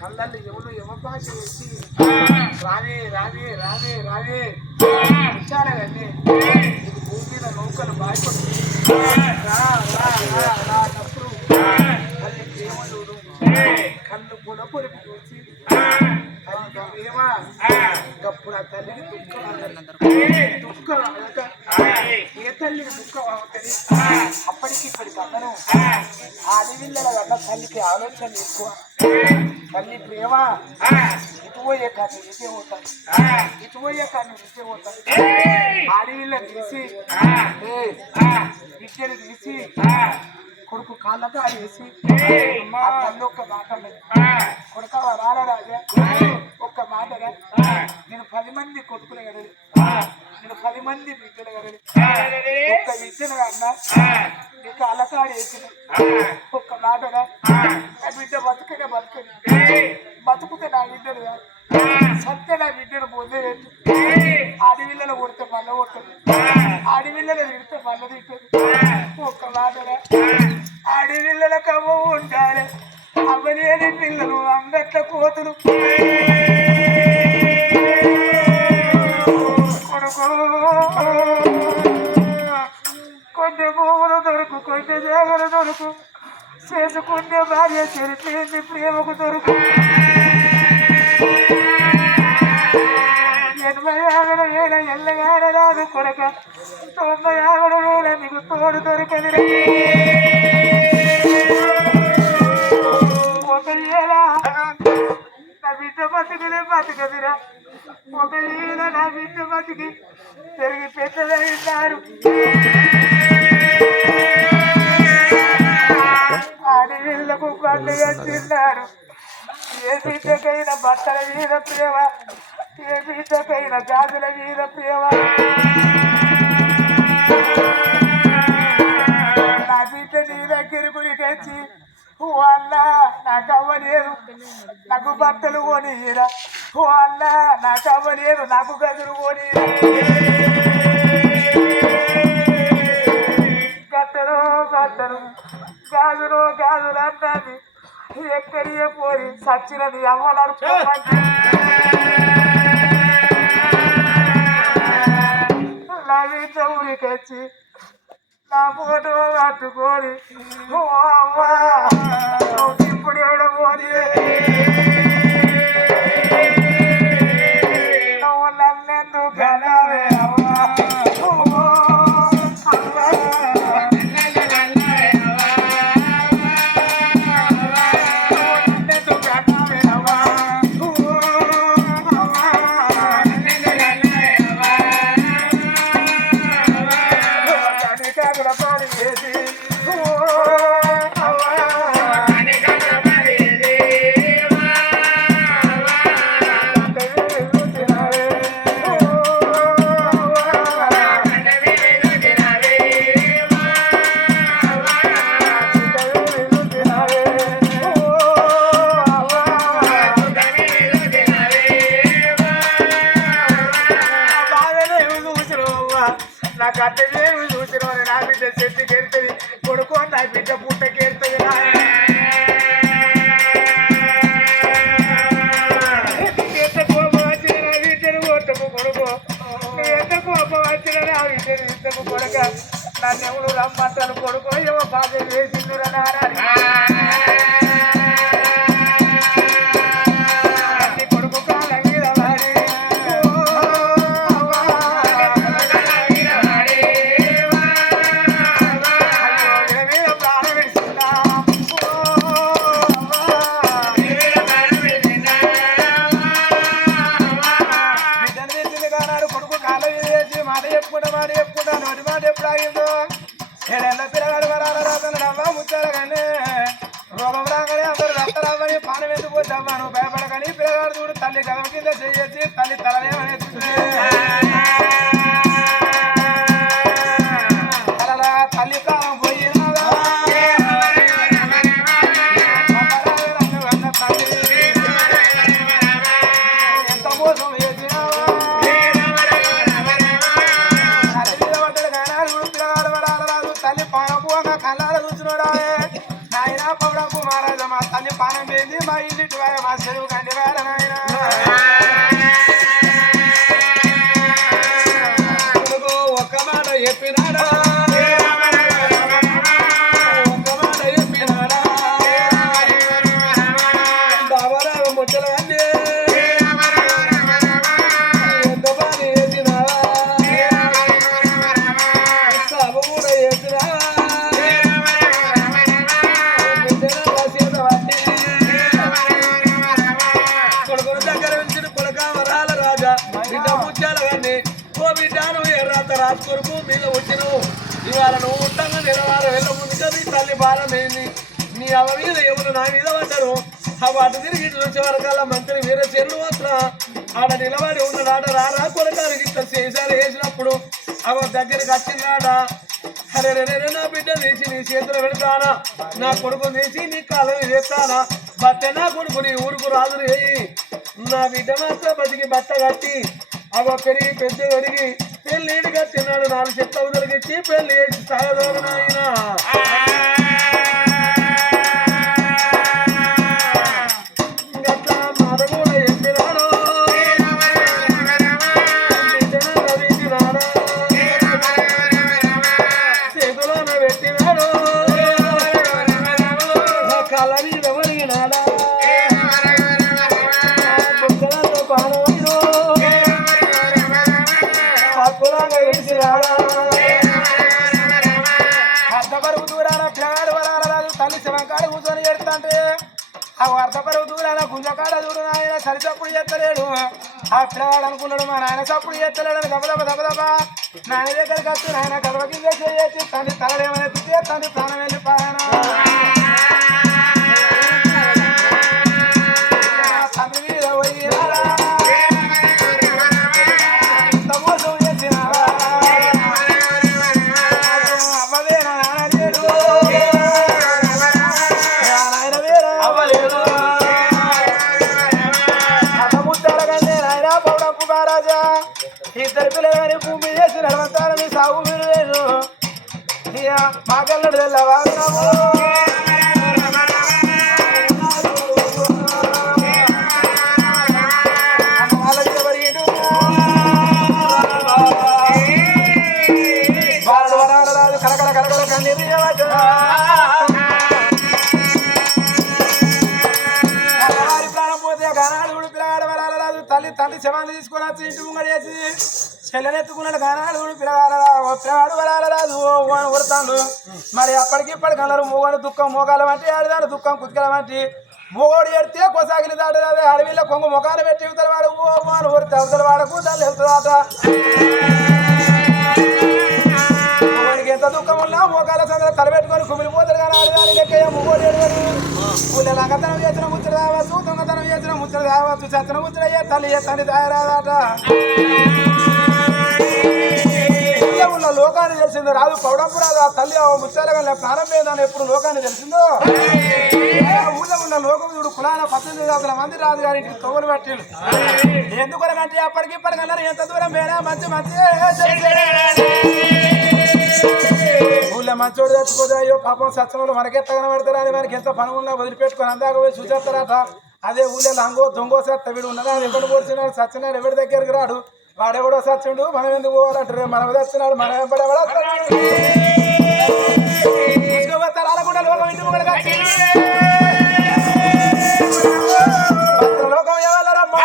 కళ్ళల్లో ఎవరు యమపాశ వేసి రావే రావే రావే రావే వచ్చారండి ఇది భూమి మీద నౌకలు బాగుపడుతుంది రానప్పుడు తల్లి ప్రేమ చూడు కళ్ళు పొడపొడిపి చూసి ప్రేమ గప్పుడు ఆ తల్లికి దుఃఖం ఏ తల్లికి దుఃఖం అవుతుంది అప్పటికి ఇప్పటికి అందరూ ఆడవిల్లల వల్ల తల్లికి ఆలోచన ఎక్కువ తల్లి ప్రేమ ఇటుపోయే కన్ను ఇటే పోతాను ఇటుపోయే కన్ను ఇటే పోతాను ఆడవిల్ల తీసి బిడ్డను తీసి కొడుకు కాళ్ళతో ఆడేసి ఒక్క మాట అన్నది. కొడుక రారా రాజా ఒక్క మాటగా నేను 10 మంది కొడుకులు కదలి, నేను 10 మంది బిడ్డలు కదలి, ఒక్క విద్యను అన్నా నీకు అలకాడేసిన ఒక్క మాటగా నా బిడ్డ బతుకనే బతుకుతే నా బిడ్డను కాదు సత్య నా బిడ్డను పొందే అడవిళ్ళలో కొడితే మళ్ళీ కొట్టదు, అడవిళ్ళలో తిడితే మళ్ళీ తిట్టదు. ఒక్క మాటగా అడవిళ్ళలో కవ్వ ఉండాలి అవ్వలేని పిల్లలు అంగట్ల కోతులు కొడుకు కొన్ని భూములు దొరుకు కొన్ని జాగలు దొరుకు చేసుకుంటే భార్య చెరిపోయింది ప్రేమకు దొరుకు 80 వేల ఎల్లగాడ రాదు కొడక 90 వేల నీకు తోడు దొరకది. 1 ఏళ్ళ నా బిడ్డ బతుకులే బతుకదిరా, 1 ఏళ్ళ నా బిడ్డ బతికి పెరిగి పెద్దదైనారు. ఆడవిళ్ళకు పండుగ తిన్నారు. ఏ బిడ్డకైనా బట్టల మీద ప్రేమ, ఏ బిడ్డకైనా గాజుల మీద ప్రేమ. నా బిడ్డ నీ దగ్గర గురికొచ్చి ఓ అన్నా నాకు అవ్వలేదు నాకు బట్టలు కొనిరా, ఓ అన్నా నాకు అవ్వలేదు నాకు గదులు కొనిరా. గట్టలు గట్టలు గాజులు గాజులు అన్నది ఎక్కడియే పోరి సచ్చినది అవ్వలాడు. నా బిడ్డ ఊరికొచ్చి నా ఫోటో పట్టుకొని ఓ అమ్మా ఇప్పుడు ఏడబోని నువ్వు నన్నెందుకు కనావే అమ్మా నాకు అట్టేమి చూసిన నా బిడ్డ చెట్టుకి వెళ్తుంది కొడుకు నా బిడ్డ పుట్టకి వెళ్తుంది. ఎంత కోపం వచ్చిన నా బిడ్డను కొట్టకు కొడుకు, ఎంత కోపం వచ్చిన నా బిడ్డను ఇంతకు కొడక నన్ను ఎవరు రమ్మంటాను కొడుకు ఏమో బాధ వేసిందురా నారాయణ. కొడుకు కాలం మీద వాడి మాట చెప్పుకుంటా నోటి మాట ఎప్పుడు ఆగిందో 7 ఏళ్ళ పిల్లగాడు వరాల రాతను అవ్వ ముచ్చారు కానీ రోగం రాగానే అందరూ రక్తరావని పానం ఎందుకు పోతావా నువ్వు భయపడకని పిల్లగాడు చూడు తల్లి గదం కింద చెయ్యొచ్చి తల్లి తలనేమని అలా తల్లి ప్రాణం పోయినాదా ఎంత మోసం వేసినావా తల్లి పానపుగా కళ్ళాల చూసినోడా నాయన పవడపు మహారాజా మా తల్లి పానం పోయింది మా ఇంటి మా చెరువు కంటి వేడ నాయన ఒక్క మాట చెప్పినాడా ఒక్క మాట చెప్పినాడా బాబారావు ముచ్చల అండి ఎంత బాగా వేసినాడా సభ కూడా వేసినా కొడుకుని దగ్గర ఉంచిన కొడుక వరాల రాజా బిడ్డ ముచ్చాల కానీ ఓ బిడ్డను ఎర్రాత రాజు కొడుకు మీద వచ్చిన ఇవాళ నువ్వు ఉండంగా నిలవారు వెళ్ళ ముందుగా మీ తల్లి నీ బాలమైంది నీ అవ మీద ఎవరు నా మీద పడ్డారు అవి అటు తిరిగి ఇటు వచ్చే వరకల్లా మంత్రి వీరసేనుడు మాత్రం ఆడ నిలబడి ఉన్నాడాట రారా కొరకానికి ఇట్లా చేశారు వేసినప్పుడు అవ దగ్గరికి వచ్చిందాడ అరే రే నా బిడ్డ తీసి నీ చేతిలో పెడతానా నా కొడుకు తీసి నీ కాలం చేస్తానా బట్ట నా కొడుకు నీ ఊరుకు రాజు వేయి నా బిడ్డ మాత్రం బతికి బట్ట కట్టి అవ పెరిగి పెద్ద పెరిగి పెళ్ళిడు కట్టినాడు 4 చెట్ల ఉదరికిచ్చి పెళ్లి చేసి సాగదోడు నాయన అర్ధపరుగు దూరాన పిల్లగాడు వరాలరాదు తల్లి శివంకాడు కూర్చొని ఎడుతుంటే ఆ అర్ధపరుగు దూరాన గుంజకాడ చూడు ఆయన సరి చప్పుడు చేస్తలేడు ఆ పిల్లగాడు అనుకున్నాడు మా నాయన చప్పుడు చేస్తలేడు అని దెబ్బ నాయన దగ్గరికి వచ్చి నాయన గర్వ కింద చేసి తండ్రి తలడేమని ఎత్తితే తండ్రి ప్రాణం వెళ్ళిపోయాను తండ్రి మీద పోయి ఇద్దరు పిల్లలని భూమి చేసి నడవంతారని సాగు మీరు లేదు మా కల్లడు తెల్లవారు వరాలరాదు కరకల కరకల కన్నీరు ప్రాణం పోతే గానాడు పిల్లగాడు వరాలరాదు తల్లి తండ్రి శవాన్ని తీసుకొని వచ్చి ఇంటి ముంగడి చేసి చెల్లెనెత్తుకున్నాడు గానాడు పిల్లగాడు వరాలరాదు ఊరుతాడు మరి అప్పటికిప్పటికి అన్నారు మూగని దుఃఖం మోగాల వంటి ఆడదాడు దుఃఖం కుతికల వంటి మూగోడు ఎడితే కొసాగిలి దాటది అడవిలో కొంగ ముఖాలు పెట్టి ఇవతల వాడు ఓమాను ఊరితే అవతల వాడకు దాన్ని వెళ్తుందాట మూగోడికి ఎంత దుఃఖం ఉన్నా మోకాల సందర తలబెట్టుకొని కుమిలిపోతాడు కానీ ఆడదాని లెక్క మూగోడు ఎడవడు ఊళ్ళో లంగతనం చేసిన ముచ్చట రావచ్చు దొంగతనం చేసిన ముచ్చట రావచ్చు చచ్చన ముచ్చట తల్లి తండ్రి తయారాదట ఊళ్ళో లోకాన్ని తెలిసిందో రాదు పౌడంపు రాదు ఆ తల్లి ముచ్చాలగా ప్రాణం లేదని ఎప్పుడు లోకాన్ని తెలిసిందో ఊళ్ళో ఉన్న లోకం చూడు కులాల 18,000 మంది రాదు గారి ఇంటికి తోవలు పట్టిండు ఎందుకొరకంటే అప్పటికిప్పటికన్నారు ఎంత దూరం వేరా మంచి ఊళ్ళో మంచోడు చచ్చిపోతే అయ్యో పాపం సత్సంలో మనకెత్తగానే పెడతారా అని మనకి ఎంత పని ఉన్నా వదిలిపెట్టుకొని అందాక పోయి చూసేస్తారట అదే ఊళ్ళో లంగో దొంగో సత్త వీడు ఉన్నదా ఎవరు పొడిచినాడు సచ్చినాడు ఎవరి దగ్గరికి రాడు వాడెవడో సచ్చిండు మనం ఎందుకు పోవాలంటారు మనం తెచ్చినాడు మనం ఎంపడెవడో కూడా లోకం ఇంటి లోకం ఎవరమ్మా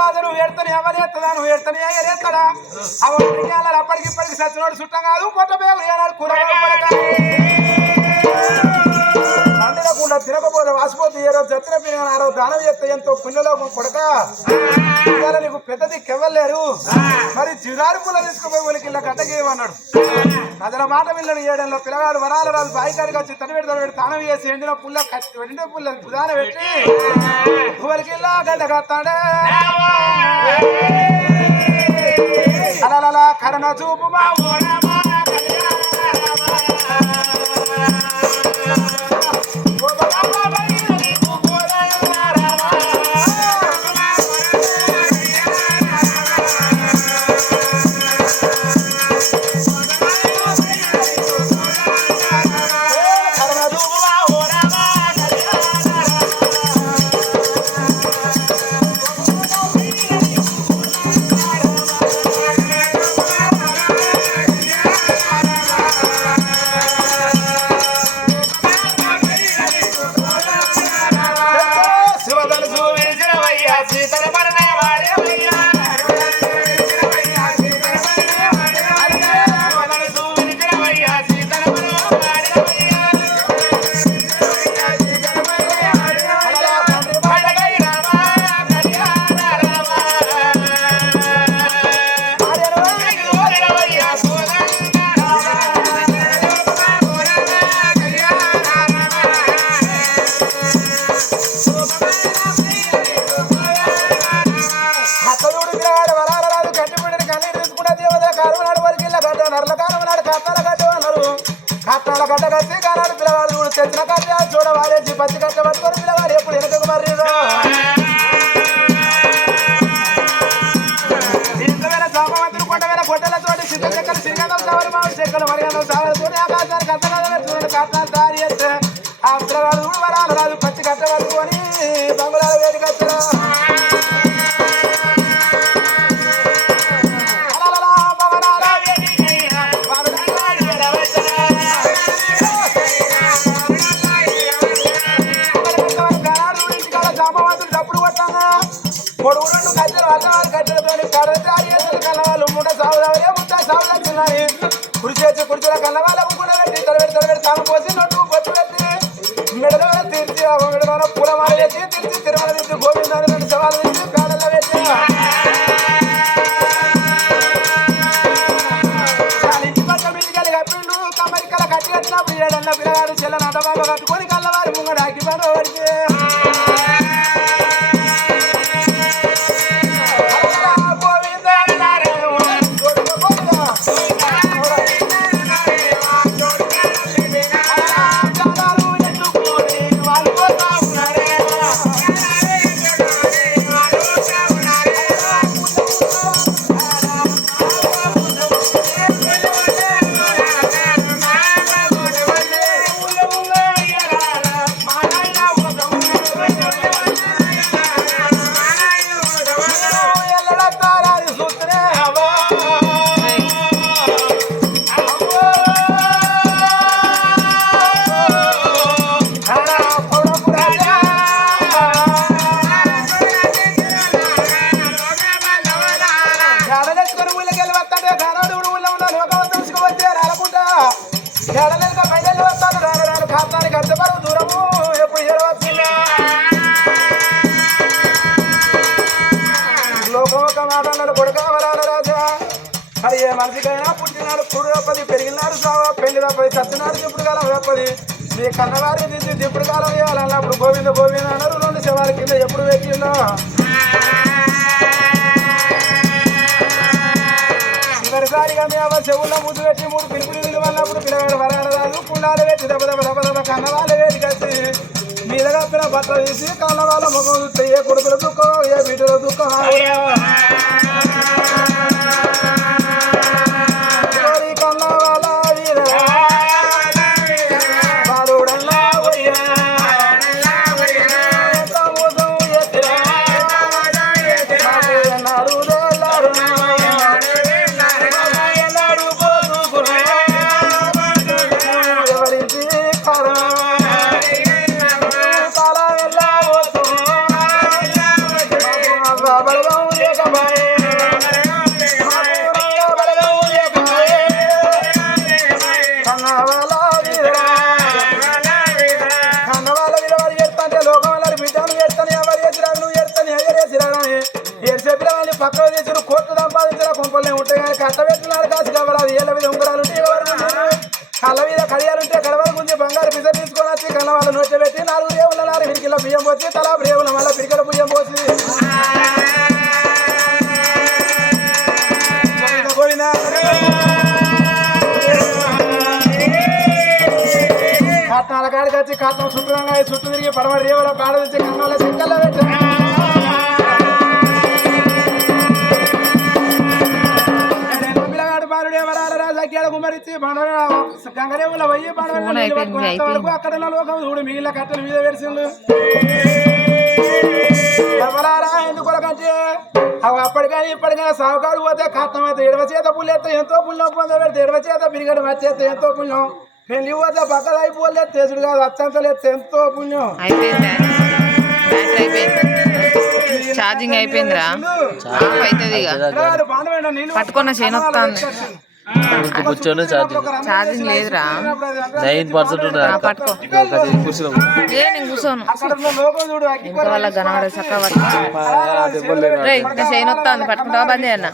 రాజు ఏడుతని ఎవరు ఎత్తదా నువ్వు ఏడుతని ఎత్తడా అవన్నీ అప్పటికిప్పటికి సచ్చినోడు చుట్టం కాదు పొట్ట పేరు ఏనాడు కూరగాయలు అందరకుండా తినకపోతే వాసిపోతే ఏ రోజు జత్తిన పిల్లలు ఆ రోజు దానం చేస్తే ఎంతో పుణ్యలోకం కొడక నీకు పెద్దది కెవ్వలేరు మరి చిరారి పుల్ల తీసుకుపోయి వాళ్ళకి ఇలా గడ్డగేయమన్నాడు అదన మాట పిల్లని 7 ఏళ్ళ పిల్లగాడు వరాల రాజు బాయికాడికి వచ్చి తనబెడి తానం చేసి ఎండిన పుల్ల ఎండిన పుల్ల పుదాన పెట్టి వాళ్ళకి ఇలా గడ్డ కత్తాడే అలా కరణ చూపు మా కట్టాల కట్ట అన్నారు కట్టాల కట్ట కట్టి కానాడు పిల్లవాడు చూడు తెచ్చిన కట్ట చూడవాలేసి పచ్చి కట్ట పట్టుకొని పిల్లవాడు ఎప్పుడు వెనకకు మరి సామవంతులు కొండవేల గొడ్డలతోటి సిద్ధ చెక్కలు శ్రీగంధం సావరి మామిడి చెక్కలు మరిగంధం సావరితోటి ఆకాశానికి అంతకాలం చూడండి కట్టాలు తయారు చేస్తే ఆ పిల్లవాడు చూడు వరాలు రాదు పచ్చి కట్ట పట్టుకొని బంగుళాల వేడి కట్టడం పొడుగు రెండు కట్టెలు వద్దవాళ్ళు కట్టెలతోని కర్రలు కన్నవాళ్ళు ముట్ట సాగుదావలే ముట్ట సాగుదాచున్నాయి కుర్చీల కన్నవాళ్ళకు కూడా పెట్టి తలబెడి తాము పోసి నొట్టు బొట్టు పెట్టి మెడలో తీర్చి మెడలో పూలమాల వేసి తీర్చి తిరుమల తీర్చి గోవిందాన్ని రెండు సవాలు తీర్చి పేడల్లో పెట్టి ఇంటి పట్ల మీదికెళ్ళి కప్పిండు కమ్మరికల కట్టి కట్టినప్పుడు ఏడన్న పిల్లగాడు చెల్ల నటబాబ కట్టుకొని కళ్ళవారి ముంగడు ఆకి పడవడికి మరి ఏ మనిషికైనా పుట్టినాడు పుడు తప్పది పెరిగినాడు సావా పెళ్లి తప్పది చచ్చినాడు దిప్పుడు కాలం తప్పది మీ కన్నవారికి దిద్ది దిప్పుడు కాలం ఇవ్వాలన్నప్పుడు గోవింద గోవింద అన్నారు రెండు శవాల కింద ఎప్పుడు పెట్టిందో చివరిసారిగా మీ అవ్వ చెవుల్లో ముద్దు పెట్టి మూడు పిలుపులు అన్నప్పుడు పిల్లగాడు వరాలు రాదు కుండాలు పెట్టి దెబ్బ కన్నవాళ్ళు వేడి కలిసి మీద కప్పిన బట్టలు తీసి కన్నవాళ్ళ ముఖం చూస్తే ఏ కొడుకుల దుఃఖం ఏ బిడ్డల దుఃఖం పక్కన తీసుకుని కోట్లు సంపాదించిన కొంపలే ఉంటాయి కానీ కట్టబెట్టినాడు కాసు కావాలి ఏళ్ళ మీద ఉంగరాలు ఉంటే కళ్ళ మీద కడియాలుంటే కడవల గురించి బంగారు పిస తీసుకొని వచ్చి కళ్ళ వాళ్ళు నోట్లు పెట్టి 4 రేవుల 4 పిరికిల బియ్యం పోసి తలా రేవుల మళ్ళీ పిరికిల బియ్యం పోసి కట్నాల కాడికి వచ్చి కట్నం చుట్టూ తిరిగి పడవ రేవుల కాడ తెచ్చి కన్నాల చెక్కల్లో పెట్టి కుమరిచ్చి గంగరేవుల పోయి వరకు అక్కడ లోకం చూడు మిగిలిన కట్టెల మీద వెరిసిండు ఎందుకొరకంటే అవి అప్పటికైనా ఇప్పటికైనా సాగుకాడు పోతే కట్నం అయితే ఎడవ చేత పుల్లెత్తే ఎంతో పుణ్యం పొందబెడితే ఎడవ చేత బిరిగడ వచ్చేస్తే ఎంతో పుణ్యం పెళ్లి పోతే పక్కన అయిపోలేదు చేసుడు కాదు అచ్చంతలేదు ఎంతో పుణ్యం ఛార్జింగ్ అయిపోయిందిరా పట్టుకున్న చేయను కూర్చొని ఛార్జింగ్ లేదురా 9% పట్టుకో నేను కూర్చోను ఇంకా వాళ్ళ గనవాడ చక్క నేను చేయను వస్తాను పట్టుకుంటావా బంద్ అన్న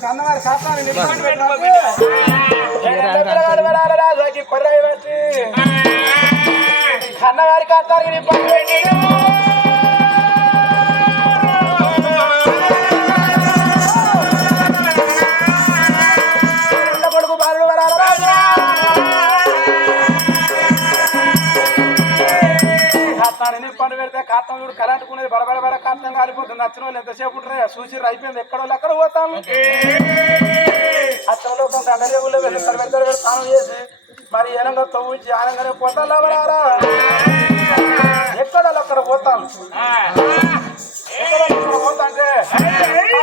కన్నవారి కొడుకు బాలుడు వరాల రాజా నేను పండు పెడితే కాటం చూడు కరెంటుకునేది బరబర కాటం కాలిపోతుంది నచ్చిన వాళ్ళు ఎంతసేపు ఉంటారు చూసి అయిపోయింది ఎక్కడో అక్కడ పోతాము అచ్చంలో గంగదేవుల్లో వెళ్ళి పెడతారు స్నానం చేసి మరి ఏనంగా తవ్వించి ఆనంగానే పోతాను ఎవరారా ఎక్కడో అక్కడ పోతాను పోతాంటే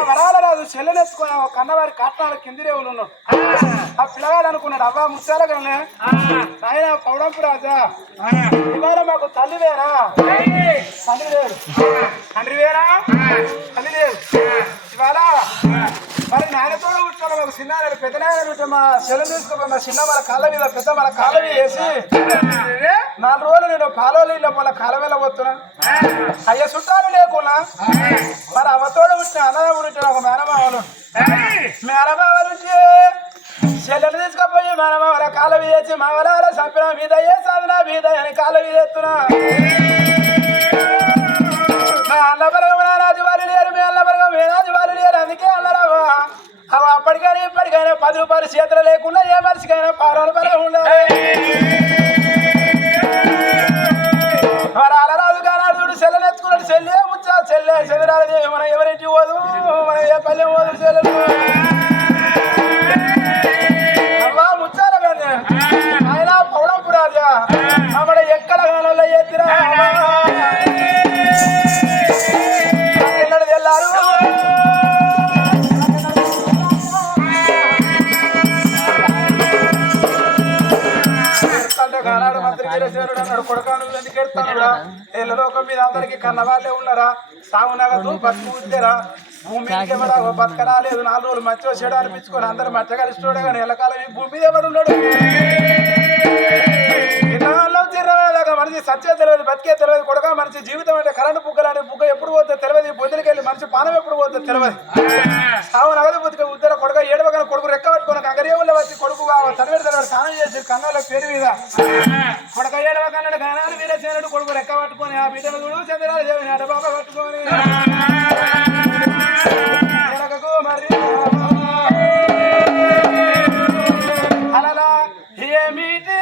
వరాల రాజు చెల్లెనెత్తుకుని కన్నవారి కాటనాలు కింది రేవులు ఉన్నాడు ఆ పిల్లగాడు అనుకున్నాడు అవ్వ ముచ్చాల కానీ ఆయన పౌడంపు రాజా ఇవాళ మాకు తల్లి వేరా తండ్రి లేరు తండ్రి వేరా తల్లి లేరు ఇవాళ మరి నాయనతో కూర్చోవాలి మాకు చిన్న పెద్ద నాయన మా చెల్లెలు తీసుకోపోయి మా చిన్న వాళ్ళ కాళ్ళ మీద పెద్ద వాళ్ళ కాళ్ళ మీద వేసి 4 రోజులు నేను పాలోళ్ళు ఇళ్ళ వాళ్ళ కాళ్ళ మీద పోతున్నా అయ్య చుట్టాలు లేకున్నా మరి అమ్మతోడు పుట్టిన అన్నదమ్ముడు ఉంటాడు ఒక మేనమావలు నుంచి చెల్లెలు తీసుకుపోయి మేనమావల కాళ్ళ మీద వేసి మావలాల చంపిన మీద ఏ సాధన మీద అని కాళ్ళ మీద ఎత్తున్నా నా అన్న బలగం నా రాజు వాళ్ళు లేరు మీ అన్న బలగం మీ రాజు వాళ్ళు లేరు అందుకే అన్నరావా అవి అప్పటికైనా ఇప్పటికైనా 10 రూపాయలు చేతులు లేకుండా ఏ మనిషికైనా 10 రూపాయలు ఉండాలి మరి అలరాజు కానాడు చెల్లెలు ఎత్తుకున్నాడు చెల్లె ముచ్చా చెల్లె చెదరాలదేవి మనం ఎవరింటి పోదు మనం ఏ పల్లె పోదు చెల్లెలు అమ్మా ముచ్చాల కానీ ఆయన పౌడంపు రాజా మన ఎక్కడ కాలంలో ఎత్తిరా ఎన్నడు తెల్లారు కానాడు మంత్రి వీరేశ్వరుడు అన్నాడు కొడకాను ఎందుకు ఎడతాడు ఏళ్ళ లోకం మీద అందరికి కన్న వాళ్ళే ఉన్నారా సాగునగదు బతుకు ఉద్దేరా భూమి బతకరా లేదు 4 రోజులు మంచిగా చెడు అనిపించుకొని అందరూ మచ్చ కలిసినోడే కానీ ఎల్లకాలం ఈ భూమి మీద ఎవడు ఉన్నాడు ఇన్నాళ్ళు చిరవేదాకా మనిషి సత్యం తెలియదు బతికే తెలియదు కొడక మనిషి జీవితం అంటే కరెంటు బుగ్గలాంటి బుగ్గ ఎప్పుడు పోతే తెలియదు బొద్దులకెళ్ళి మనిషి పానం ఎప్పుడు పోతే తెలియదు సాగు నగదు బతిక ఉద్దర కొడక ఏడవగల కొడుకు రెక్క పట్టుకొని కంగరేవుల్లో వచ్చి కొడుకు తడివేడు స్నానం చేసి కన్నుల పేరు మీద కొడక ఏడవకన్నాడు గానాలు వీరేసేనుడు కొడుకు రెక్క పట్టుకొని ఆ బిడ్డలు చూడు చంద్రాలు దేవిని అడబాక పట్టుకొని మరి అలా ఏమిటి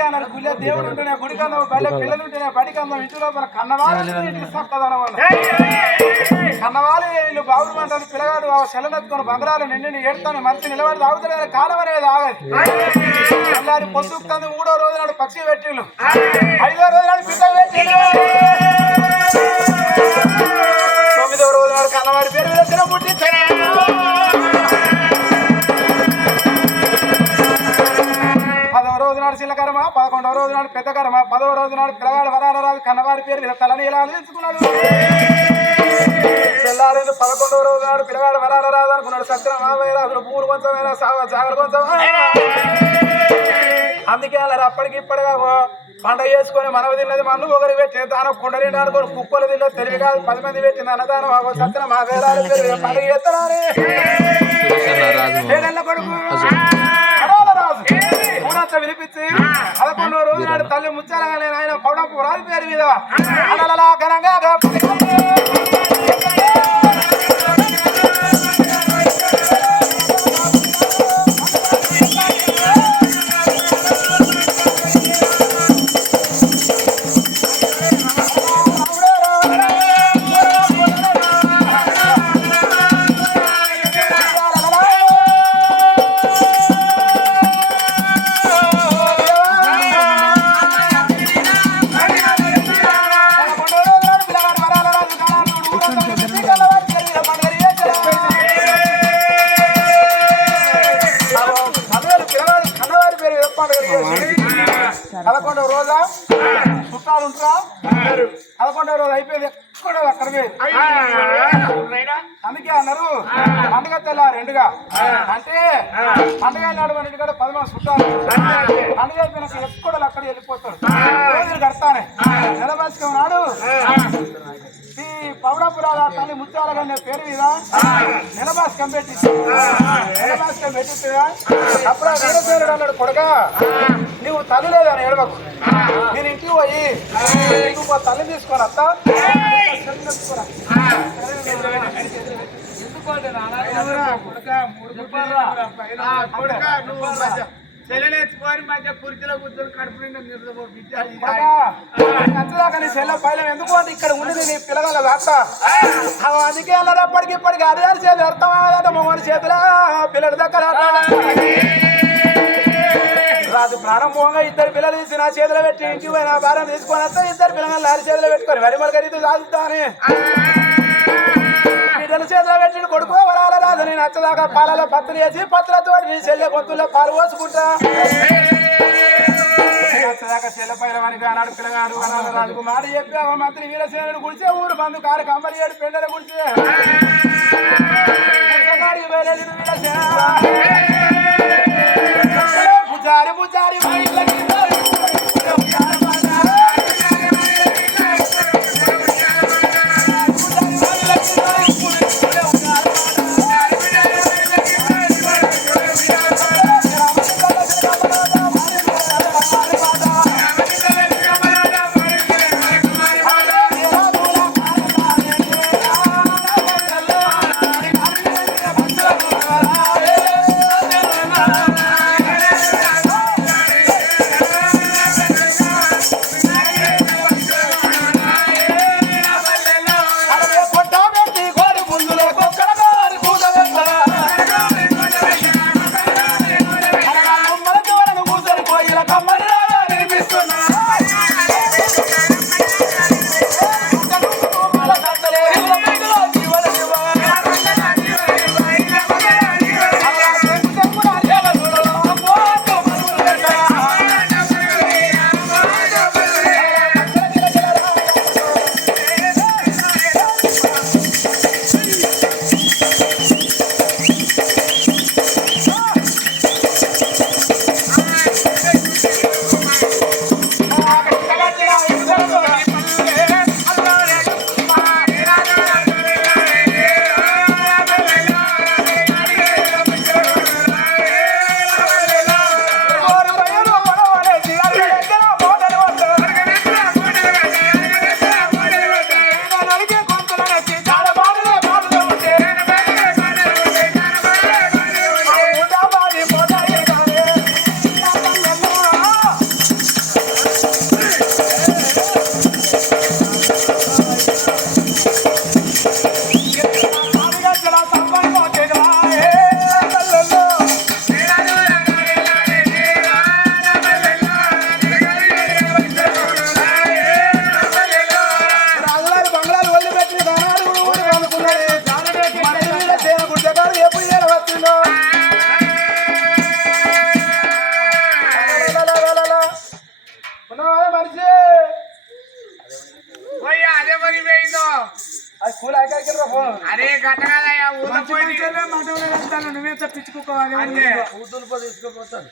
అందుకే అన్నారు గుళ్ళే దేవుడు ఉంటేనే గుడి కందం బయట పిల్లలు ఉంటేనే బడి కందం ఇంటి లోపల కన్నవాళ్ళు సక్కదనం కన్నవాళ్ళు వీళ్ళు బాబులు అంటారు పిల్లగాడు సెలనెత్తుకొని బంగారాలు నిండి ఏడుతాను మనిషి నిలబడి తాగుతాడు కాలం అనేది ఆగదు అల్లారి పొద్దుకుతుంది 3వ రోజు నాడు పక్షి పెట్టిళ్ళు 5వ రోజు నాడు పిల్ల పెట్టిళ్ళు 9వ రోజు నాడు కన్నవారి పేరు మీద పుట్టించారు 10వ రోజు నాడు చిన్న కర్మ 11వ రోజు నాడు పెద్ద కర్మ 10వ రోజు నాడు పిల్లగాడు వరాలరాజు కన్నవారి పేరు మీద తలనీలాలు ఎంచుకున్నాడు తెల్లారింది 11వ రోజు నాడు పిల్లగాడు వరాలరాజు అనుకున్నాడు సత్యం మావయ్యరాజులు పూలు కొంచెమైనా జాగర కొంచెం అందుకే అలా అప్పటికి ఇప్పటిగా పండగ చేసుకొని మనవ తిన్నది మన్ను ఒకరు పెట్టి దానం కుండలి అనుకోని కుక్కలు తిన్నది తెలివి కాదు 10 మంది పెట్టింది అన్నదానం సత్యం మావయ్యరాజు పండుగ చేస్తున్నారే కొడుకు రాజు ఊరంతా వినిపించి 11వ రోజు నాడు తల్లి ముచ్చాలగా నేను ఆయన పౌడపు రాజు పేరు మీద అలా ఘనంగా చుట్టాలు ఉంటారా 11వ రోజు అయిపోయింది ఎక్కడ అక్కడ అందుకే అన్నారు పండుగ తెల్లారు రెండుగా అంటే పండుగ నాడు కూడా 10 మంది చుట్టాలు పండుగ అయిపోయినాక ఎక్కడ అక్కడ వెళ్ళిపోతారు రోజులు కడతానే నెలబాసికం నాడు ఈ పౌడపురాల తల్లి ముత్యాలగన్న పేరు మీద నెలబాసికం పెట్టిగా అప్పుడు వీరసేనుడు అన్నాడు కొడుక నువ్వు తల్లి లేదని ఏడవకు నేను ఇంటికి పోయి నీకు మా తల్లి తీసుకొని వస్తా సెలనేసుకొని మంచిగా కుర్చీలో కూర్చొని కడుపు నిండా సెల్ల పైలం ఎందుకు అంటే ఇక్కడ ఉండేది నీ పిల్లగాల అత్త అందుకే అన్నప్పటికి ఇప్పటికి అడిగారు చేతులు అర్థం మొగని చేతుల పిల్లల దగ్గర రాజు ప్రారంభంగా 2 పిల్లలు తీసి నా చేతిలో పెట్టి ఇంటికి పోయి నా భార్య తీసుకొని వస్తే 2 పిల్లలు లారీ చేతిలో పెట్టుకొని వరిమల ఖరీదు సాగుతాని బిడ్డల చేతిలో పెట్టిన కొడుకు వరాల రాజు నేను నచ్చదాకా పాలలో పత్తులు వేసి పత్తులతో నీ చెల్లె గొంతుల్లో పాలు పోసుకుంటా నచ్చదాకా చెల్లె పైరవానికి ఆనాడు పిల్లగాడు వరాల రాజుకు మాట చెప్పి ఆ మంత్రి వీరసేనుడు గుడిచే ఊరు బంధు కారు కమ్మరి 7 పెండల గుడిచే పుజారి పుజారి కూలి అక్కడికి ఫోన్ అరే గట్ట కాదయ్యా ఊళ్ళో పోయి నువ్వెంత పిచ్చుకోవాలి తీసుకోపోతాను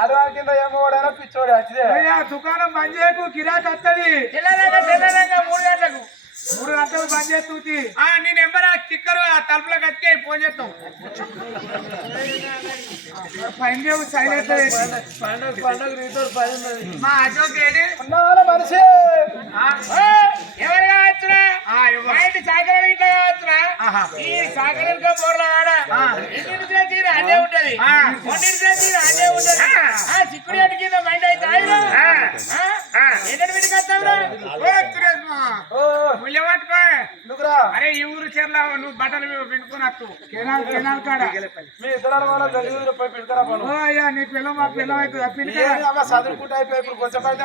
ఆడవాళ్ళ కింద ఏమోడైనా పిచ్చోడు వచ్చిదే దుకాణం బంద్ చేయకు గిరాకీ వస్తుంది తెల్లగా 3 గంటలకు 3 గంటలు బంద్ చేస్తుంది నీ నెంబర్ ఆ స్టిక్కర్ ఆ తలుపులో కట్టుకే ఫోన్ చేస్తాం పైన సైలెంట్ పండుగ రీతో పని ఉన్నది మా అశోక్ ఏంటి మనిషి ఎవరు కావచ్చురా మా ఇంటి సాగరం ఇట్లా కావచ్చురా ఈ సాగరం బోర్ల ఆడ ఇంటి అదే ఉంటది ఒంటింటి అదే ఉంటది చిక్కుడు అటు కింద మైండ్ అయితే ఎక్కడి మీదకి వస్తావురా ముళ్ళ పట్టుకో నువ్వురా అరే ఈ ఊరు చెర్ల నువ్వు బట్టలు పిండుకుని వస్తు కెనాల్ కాడ మీ ఇద్దరు వాళ్ళ గల్లీలో పోయి పిడకరా పను అయ్యా నీ పిల్ల మా పిల్ల అవుతుంది చదువుకుంటా అయిపోయి ఇప్పుడు కొంచెం పడితే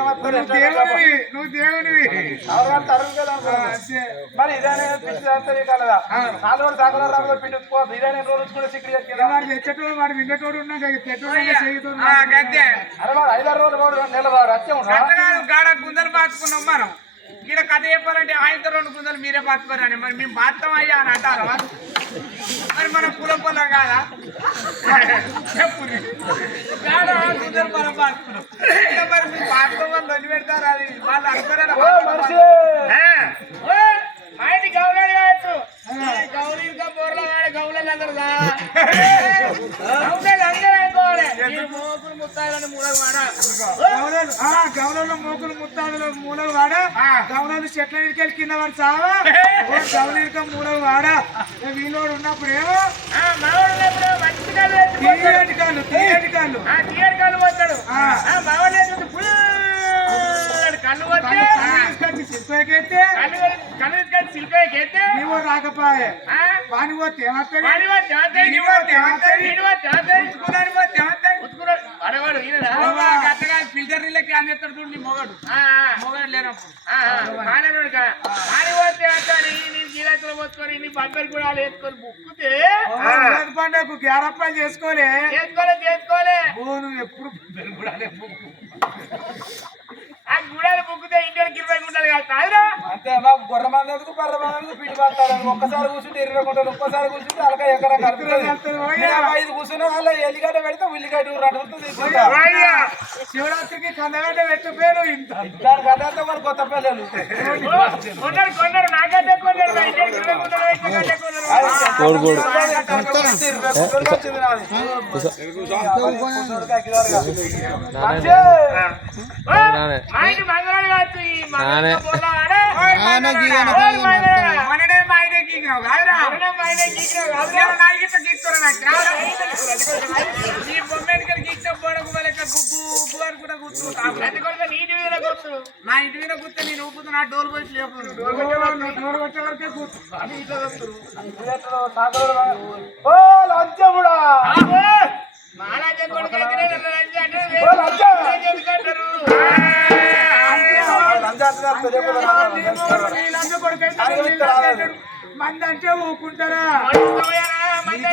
నువ్వు దేవునివి తరుణ్ కదా మరి ఇదేనే పిచ్చి చేస్తుంది కలదా నాలుగు రోజులు సాగల రాబోయే పిండుకో ఇదేనే రోజు కూడా సిక్కడి వాడు తెచ్చటోడు వాడు వింగటోడు ఉన్నాక తెచ్చోడు చేయతోడు అరే వాడు 5-6 రోజులు నెల వాడు వచ్చే గాడ గుందలు పాతుకున్నాం మనం ఇక్కడ కథ చెప్పాలంటే ఆయనతో 2 గుందలు మీరే పాతుకోరని మరి మేము పాతాం అయ్యా అని అంటారు మరి మనం కులం పొలం కాదా చెప్పు గాడ గుందలు మనం పాతుకున్నాం మరి మీరు పాతుకోమని లొల్లి పెడతారు అది వాళ్ళు అనుకోరా మా ఇంటి గౌరవాలు కావచ్చు గౌరీ ఇంకా బోర్ల వాడే గౌరవాలు అందరు గౌరవాలు అందరూ అనుకోవాలి మోకులు ముత్తాలని మూడలు వాడ గౌరవంలో మోకులు ముత్తాడులో మూలలు వాడ గౌరవాలు చెట్ల ఇరికెళ్ళి కింద వాడు చావా గౌరవ ఇరిక మూలలు వాడ వీళ్ళోడు ఉన్నప్పుడు ఏమో తీయటి కాళ్ళు పోతాడు మావాడు ఫుల్ కళ్ళు వస్తే శిల్పైకెత్తే కళ్ళు తీసుకొని శిల్పేకెత్తే నీవో రాకపోయే వాని పోతే ఏమవుతుంది ఫిల్టర్ నీళ్ళకి అనేస్తాడు చూడు నీ మొగడు మొగడు లేనప్పుడు నీ జీవితంలో పోసుకొని నీ బబ్బరి కూడా వేసుకొని బుక్కుతే పండుగకు గ్యారప్పాలు చేసుకోలే చేసుకోలే నువ్వు ఎప్పుడు ఆ గుడాలు బుక్కుతే ఇంటికి 20 గుంటలు కాదు అంతే మాకు గొర్రె మందుకు బర్రె మందుకు పిడి పడతారు ఒక్కసారి కూర్చుంటే 20 గుంటలు ఒక్కసారి కూర్చుంటే అలక ఎక్కడ కలుపుతుంది 5 కూర్చున్న వాళ్ళ ఎల్లిగడ్డ పెడితే ఉల్లిగడ్డ 2 తీసుకుంటారు శివరాత్రికి కందగడ్డ పెట్టిపోయారు ఇంత దాని గడ్డంతా మరి కొత్త పిల్లలు కొందరు నాకంటే కొందరు ఇంటికి 20 గుంటలు వచ్చింది నానే మా ఇంటి మంగళవాడు కావచ్చు ఈ నానే మననే మా ఇంటికి గీకినావు కాదురా మా ఇంటికి గీకినావు కాదురా నా గిట్ట గీక్కురా ఈ బొమ్మెడికలు గీక్త బొడకు వాళ్ళకి గుబ్బు ఉప్పు అని కూడా కూర్చుంటావు ప్రతి కొడుకు నీ ఇంటి మీద కూర్చు నా ఇంటి మీద కూర్చొని నేను ఊపుతూ నా డోలు పోయి లేపు డోర్ కొట్టే వరకే కూర్చు అని ఇట్లా వస్తారు ఓ లంచముడా మహారాజా కొడుకు అయితే అంటే ఎందుకంటారు మంది అంటే ఊకుంటారా మంది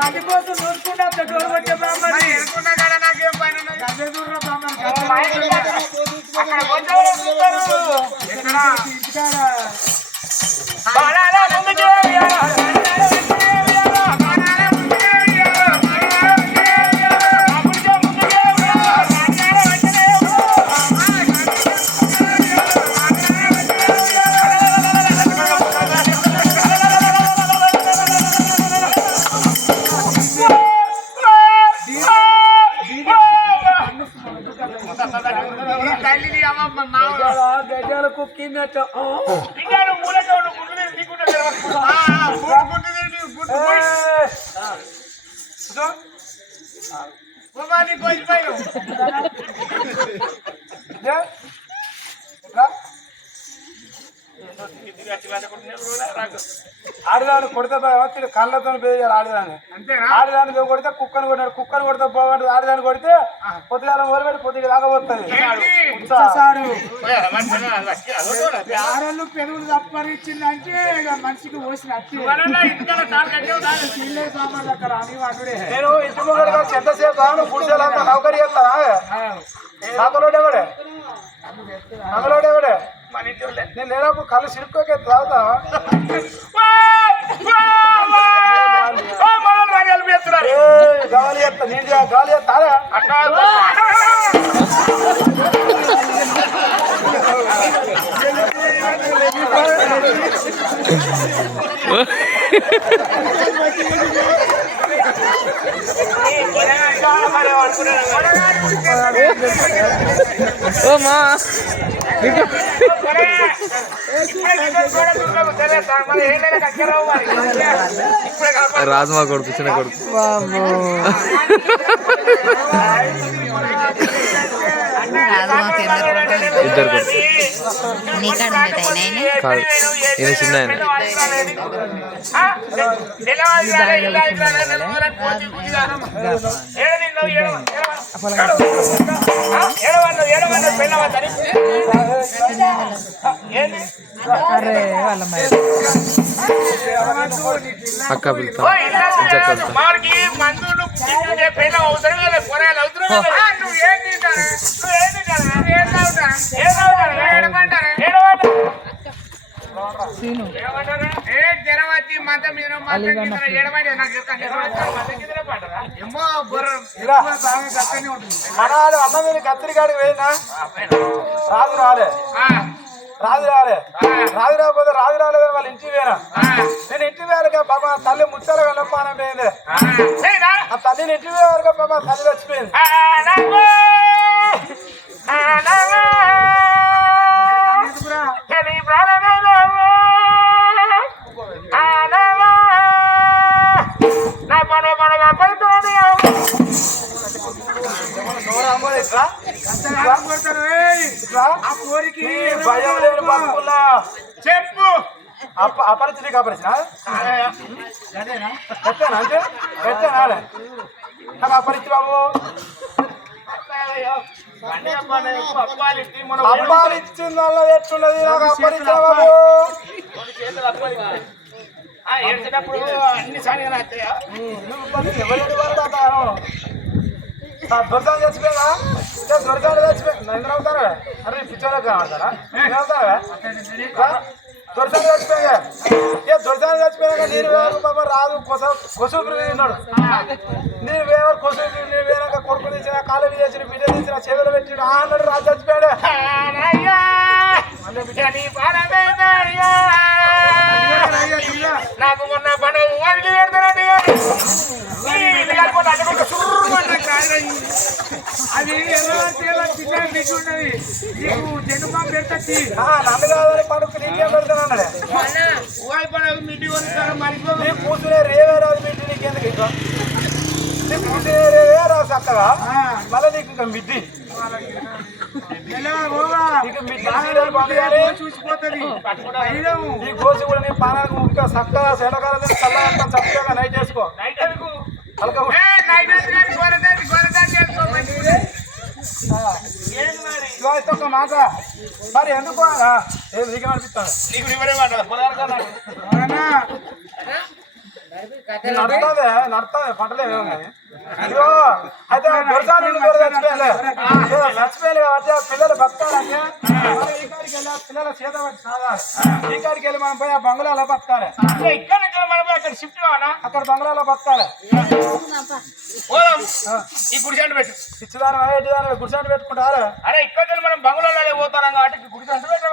మంది కోసం చూసుకుంటే అంత డోర్ వచ్చే బ్రాహ్మణి ఎనుకున్నా కాడ నాకేం పని ఉన్నది? అదే దూరం బ్రాహ్మణి మా ఇంటి దగ్గర అక్కడ కొంచెం చూస్తారు. ఎక్కడ? ఇంటికాడ బాణాల ముందుకే ఉయ్యాల, బాణాల ముందుకే ఉయ్యాల, బాణాల ముందుకే ఉయ్యాల, బాణాల ముందుకే ఉయ్యాల, అప్పుడే ముందుకే ఉయ్యాల, బాణాల వెంటనే తల్లి అమ్మ మావ గజాల కుక్కిందట ఇంకా నువ్వు మూలగా ఉండు, గుడ్డు తిని నీకుంటే తెలియదు. గుడ్డు తిని గుడ్డు పోయి. బాబా నీకు వచ్చిపోయావు. ఆడదాన్ని కొడితే కళ్ళతో పేయాలి ఆడదాన్ని. అంతేనా? ఆడదాన్ని కొడితే కుక్కను కొట్టాడు, కుక్కను కొడితే బాగుంటుంది. ఆడదాన్ని కొడితే పొద్దుగాల మొదలుపెట్టి పొద్దుగా దాకపోతుంది. ఆడళ్ళు పెరుగులు తప్పరిచ్చిందంటే ఇక మనిషికి పోసినట్టు పిల్లలు సామాన్లు అక్కడ అని వాడుడే నేను ఇంటి ముంగడిగా ఎంతసేపు బాగా గుడిసెలంతా నౌకరీ చేస్తానా? నాకలోడేవాడే నగలోడేవాడే నేను లేనప్పుడు కళ్ళు సిరుక్కోకే తాగుతా. గాలి ఎత్తా నీళ్ళు గాలి ఎత్తారా ఓ మా రాజమా కొడుకు చిన్న కొడుకు ఇద్దరు కొడుకు కాదు ఈయన చిన్న ఆయన అక్క పిలుతా వాడికి మందులు పెళ్ళ అవసరం లేదు, పొరాలు అవసరం లేదు. నువ్వేం తింటాను జనవతి మంత మీద ఏమో మనాడు అన్న మీద కత్తిరికాడికి పోయినా రాజు రాలే రాజు రాకపోతే రాజు రాలేదు వాళ్ళ ఇంటికి పోయినా. నేను ఇంటి వేరుగా బాబా తల్లి ముచ్చల వెళ్ళపానం పోయింది. ఆ తల్లిని ఇంటి వేరుగా బాబా తల్లి చచ్చిపోయింది. భయం లేని బతుకుల్లా చెప్పు అపరిచిత అపరిచిన పెట్టాను అంటే పెట్టాను నాకు అపరిచి బాబు అబ్బాలు ఇచ్చింది అన్నది ఎట్లున్నది నాకు అపరిచ బాబు. అన్ని సారిగా ఎవరి పడతాను దొరకాలు చచ్చిపోయినా దొరకాలు చచ్చిపోయి ఎందుకు అవుతారా? అరే పిచ్చోళ్ళకి కావాలతారా? అవుతారా దొరసాలు చచ్చిపోయా దొరసాలు చచ్చిపోయాక నేను వేరు బాబా రాదు కొసూపురు తిన్నాడు. నేను వేరు కొసూపురు నేను వేరాక కొడుకు తెచ్చిన కాలు చేసిన బిడ్డ తెచ్చిన చేతులు పెట్టిన అన్నాడు రాజు చచ్చిపోయాడు. నాకు మొన్న పండుగ అది చిన్న బిడ్డ ఉన్నది నీకు జన్మ పెడతీ నమ్మగారి పడుకు నీకే పెడతానన్నాడే. నీ కూతురే రేవే రాదు మిడ్డి నీకెందుకు ఇంకా నీ కూతురే రేవే రాదు చక్కగా మళ్ళీ నీకు ఇంకా మిడ్డి చూసిపోతుంది ఈ కోసి కూడా నీ పానానికి ముఖ్య చక్కగా శనకాలం చల్లగా చక్కగా నైట్ వేసుకో. ఒక మాట మరి ఎందుకు నీకు అనిపిస్తాను నీకు నడుతుంది పంటలే అయ్యో అయితే దొరసాలు చచ్చిపోయాలి కాబట్టి ఆ పిల్లలు బతకాలంటే ఈ కాడికి వెళ్ళి పిల్లల చేత పట్టి సాధాలి ఈ కాడికి వెళ్ళి మనం పోయి ఆ బంగ్లాలో బతకాలి ఇక్కడ నుంచి మనం అక్కడ షిఫ్ట్ కావాలా అక్కడ బంగ్లాలో బతకాలి ఈ గుడిసెంట పెట్టు ఇచ్చిదానం ఎట్టిదానం గుడిసెంట పెట్టుకుంటారు అరే ఇక్కడ మనం బంగ్లాలో పోతాం కాబట్టి గుడిసెంట పెట్టు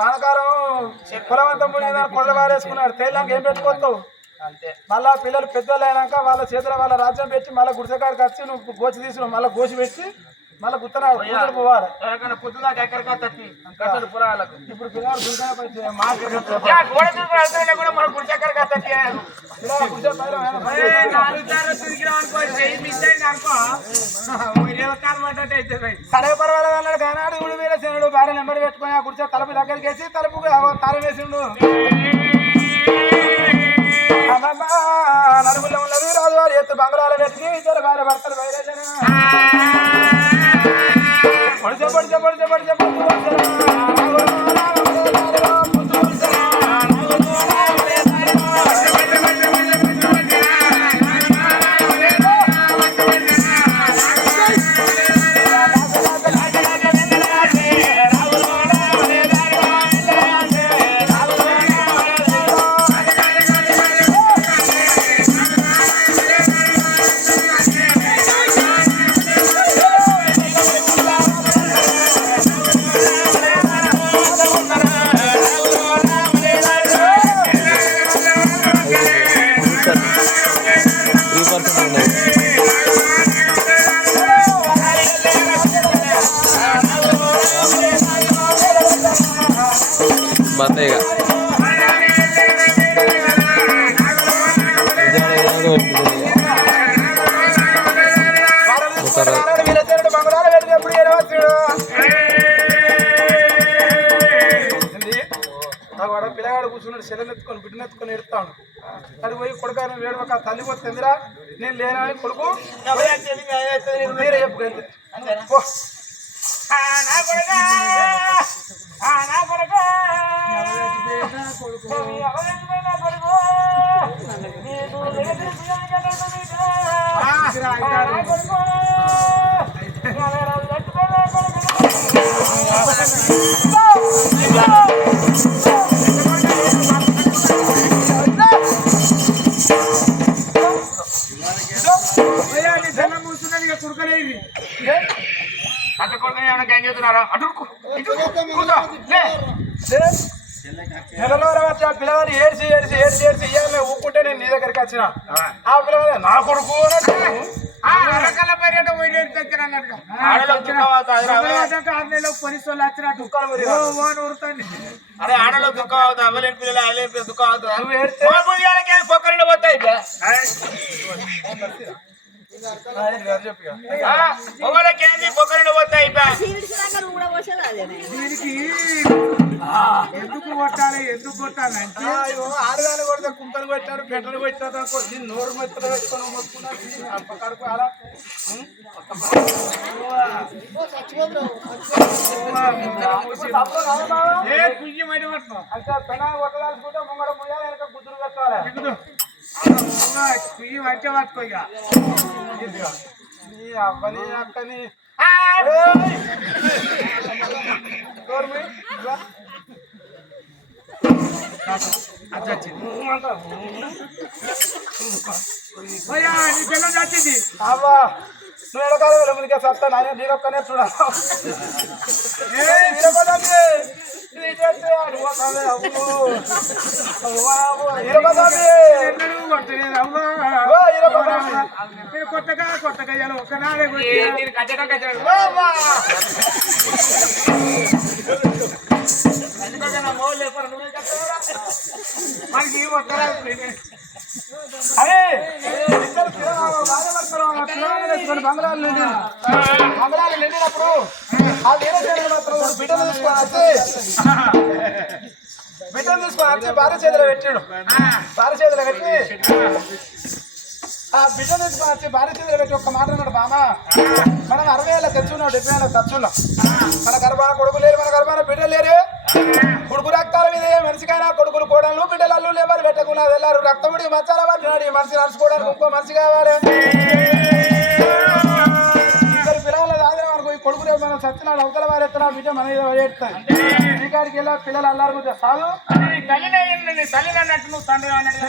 వానకాలం పొలవంతం కొళ్ళ వారేసుకున్నాడు తేలినాక ఏం పెట్టుకోతావు అంతే మళ్ళా పిల్లలు పెద్దలు అయినాక వాళ్ళ చేతిలో వాళ్ళ రాజ్యం పెట్టి మళ్ళీ గుడిసెకాడికి వచ్చి నువ్వు గోచి తీసి మళ్ళీ గోచి పెట్టి మళ్ళీ గుత్తనాడు కూతురు పోవాలి ఎవరికైనా పొద్దుదాకా ఎక్కడికా తట్టి కట్టలు పురాలకు ఇప్పుడు పిల్లలు గుడిసె గోడ తిరుగు వెళ్తుంటే కూడా మన గుడి ఎక్కడికా తట్టి సరే పర్వాలేదు అన్నాడు కానాడు గుడి మీద శనుడు భార్య నెంబర్ పెట్టుకుని ఆ గుడిసె తలుపు దగ్గరికి వేసి తలుపుకు తాళం వేసిండు నలుగులో ఉన్నది రాజువారి ఎత్తు బంగ్లాలో పెట్టి ఇద్దరు భార్య భర్తలు బయలుదేరారు పొడిచే పొడిచే పొడిచే పొడిచే బందేగా పిల్లగాడు కూర్చున్నాడు సెలెత్తుకొని బిడ్డనెత్తుకొని ఎడతాడు అది పోయి కొడుకాను వేడుక తల్లి పోతే ఎందురా నేను లేనని కొడుకు మీరే చెప్పు కుడుకలేదు అంత కొడుకుని ఏమైనా గ్యాంగ్ చేస్తున్నారా అటుకు నెలలో వచ్చి ఆ పిల్లవాడు ఏడ్చి ఏడ్చి ఏడ్చి ఏడ్చి ఇయ్యాలి ఊపుకుంటే నేను నీ దగ్గరికి వచ్చిన ఆ పిల్లవాడు నా కొడుకు రకాల పర్యట అన్నట్టుగా 6 నెలలకు పోలీసు వాళ్ళు వచ్చినట్టు ఊరుతుంది అరే ఆడలో దుఃఖం అవుతుంది అవ్వలేని పిల్లలు అవ్వలేని దుఃఖం అవుతుంది పొక్కరిలో పోతాయి మొగలకేంది పొక్కరిలో పోతాయి దీనికి ఎందుకు కొట్టాలి ఎందుకు కొట్టాలి అంటే ఆడదాన్ని కొడితే కుంకలు కొట్టారు పెట్టలు కొట్టారు దీన్ని నోరు మెత్తలు పెట్టుకొని మొత్తుకున్నారు కడుపు అలా అంటే పెనాలు కొట్టదాల్చుకుంటే ముంగడ ముయ్యాలి వెనక గుద్దులు పెట్టాలి కుయ్యి మంచి పట్టుకో ఇక నీ అవ్వని అక్కని వచ్చింది అవ్వా నువ్వు ఎడకాల ముందుకే సత్తాను ఆయన నీరొక్కనే చూడాలి కొత్తగా కొత్తగా ఒకనాడే మనకి అదే బంగ్లాలు నిండినప్పుడు ఆ వీరసేనుడు మాత్రం బిడ్డలు తీసుకొని వచ్చి భార్య చేతిలో పెట్టాడు భార్య చేతిలో పెట్టి ఆ బిడ్డ తీసుకొని వచ్చి భార్య చేతిలో పెట్టి ఒక్క మాట అన్నాడు బామ మనం 60 ఏళ్ళ తెచ్చున్నాం 70 ఏళ్ళ తెచ్చున్నాం మన గర్భాన కొడుకు లేరు మన గర్భాన బిడ్డ లేరు కొడుకు రక్తాలు విధంగా మనిషికైనా కొడుకులు కోడలు బిడ్డలు అల్లు ఎవరు పెట్టకున్నా వెళ్ళారు రక్తముడి మచ్చాల పట్టినాడు ఈ మనిషి నడుచుకోవడానికి ఇంకో మనిషి కావాలి ఇద్దరు పిల్లలు రాజు మనకు ఈ కొడుకులు మనం సత్యనాడు అవతల వారు ఎత్తున్నా బిడ్డ మన మీద పడేస్తాయి ఇంకాడికి వెళ్ళా పిల్లలు అల్లారు చాలు తల్లి అన్నట్టు నువ్వు తండ్రి అన్నట్టు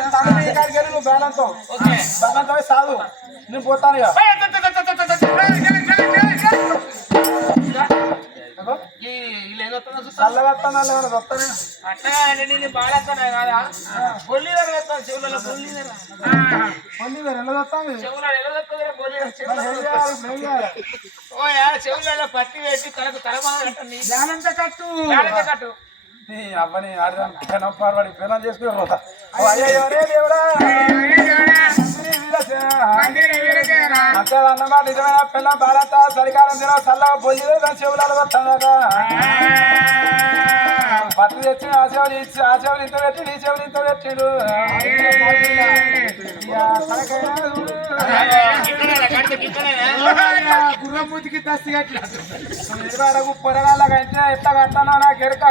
ఇంకాడికి వెళ్ళి నువ్వు బేలంతో బేలంతో సాగు నేను పోతాను ఇక చల్లవస్తాను వస్తాను అట్లా అంటే నేను బాగా కదా బొల్లిదర వేస్తాను చెవులలో బొల్లిదర ఎలా వస్తాను చెవులలో ఎలా వస్తుంది బొల్లిదర ఓయా చెవులలో పత్తి పెట్టి తలకు తలమాన కట్టండి దానంతా కట్టు కట్టు నీ అవ్వని ఆడదాను పాడబడి పిల్లలు చేసుకుని పోతా అయ్యో దేవుడా అన్నమాట నిజమైన పిల్ల భారత చలికాలం దిన చల్లగా బొల్లిలో దాని చెవులలో వస్తాక పత్తి తెచ్చి ఆ చెవులు ఇచ్చి ఆ చెవులు ఇంత పెట్టి నీ చెవులు ఇంత పెట్టిండు గుర్రమూతికి దస్తి కట్టిన పొరగాళ్ళగా ఎట్లా కట్టానో నాకు ఎరక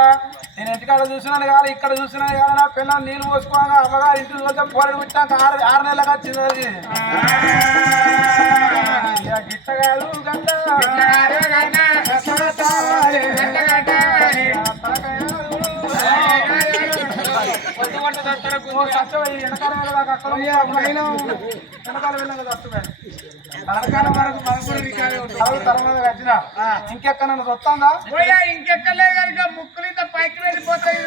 నేను ఇంటికాడ చూసినాను కాదు ఇక్కడ చూసినాను కాదు నా పిల్లలు నీళ్ళు పోసుకోగా అమ్మగారు ఇంటికి పోతే పొరడు పెట్టాక 6 నెలలుగా వచ్చింది అది గిట్ట కాదు గంట వెనకాల వెళ్ళగా వస్తున్నాయి వచ్చిన ఇంకెక్కడ నన్ను వస్తుందా ఇంకెక్కలేదు కనుక ముక్కులు ఇంత పైకి వెళ్ళిపోతాయి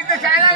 ఇంత చాలా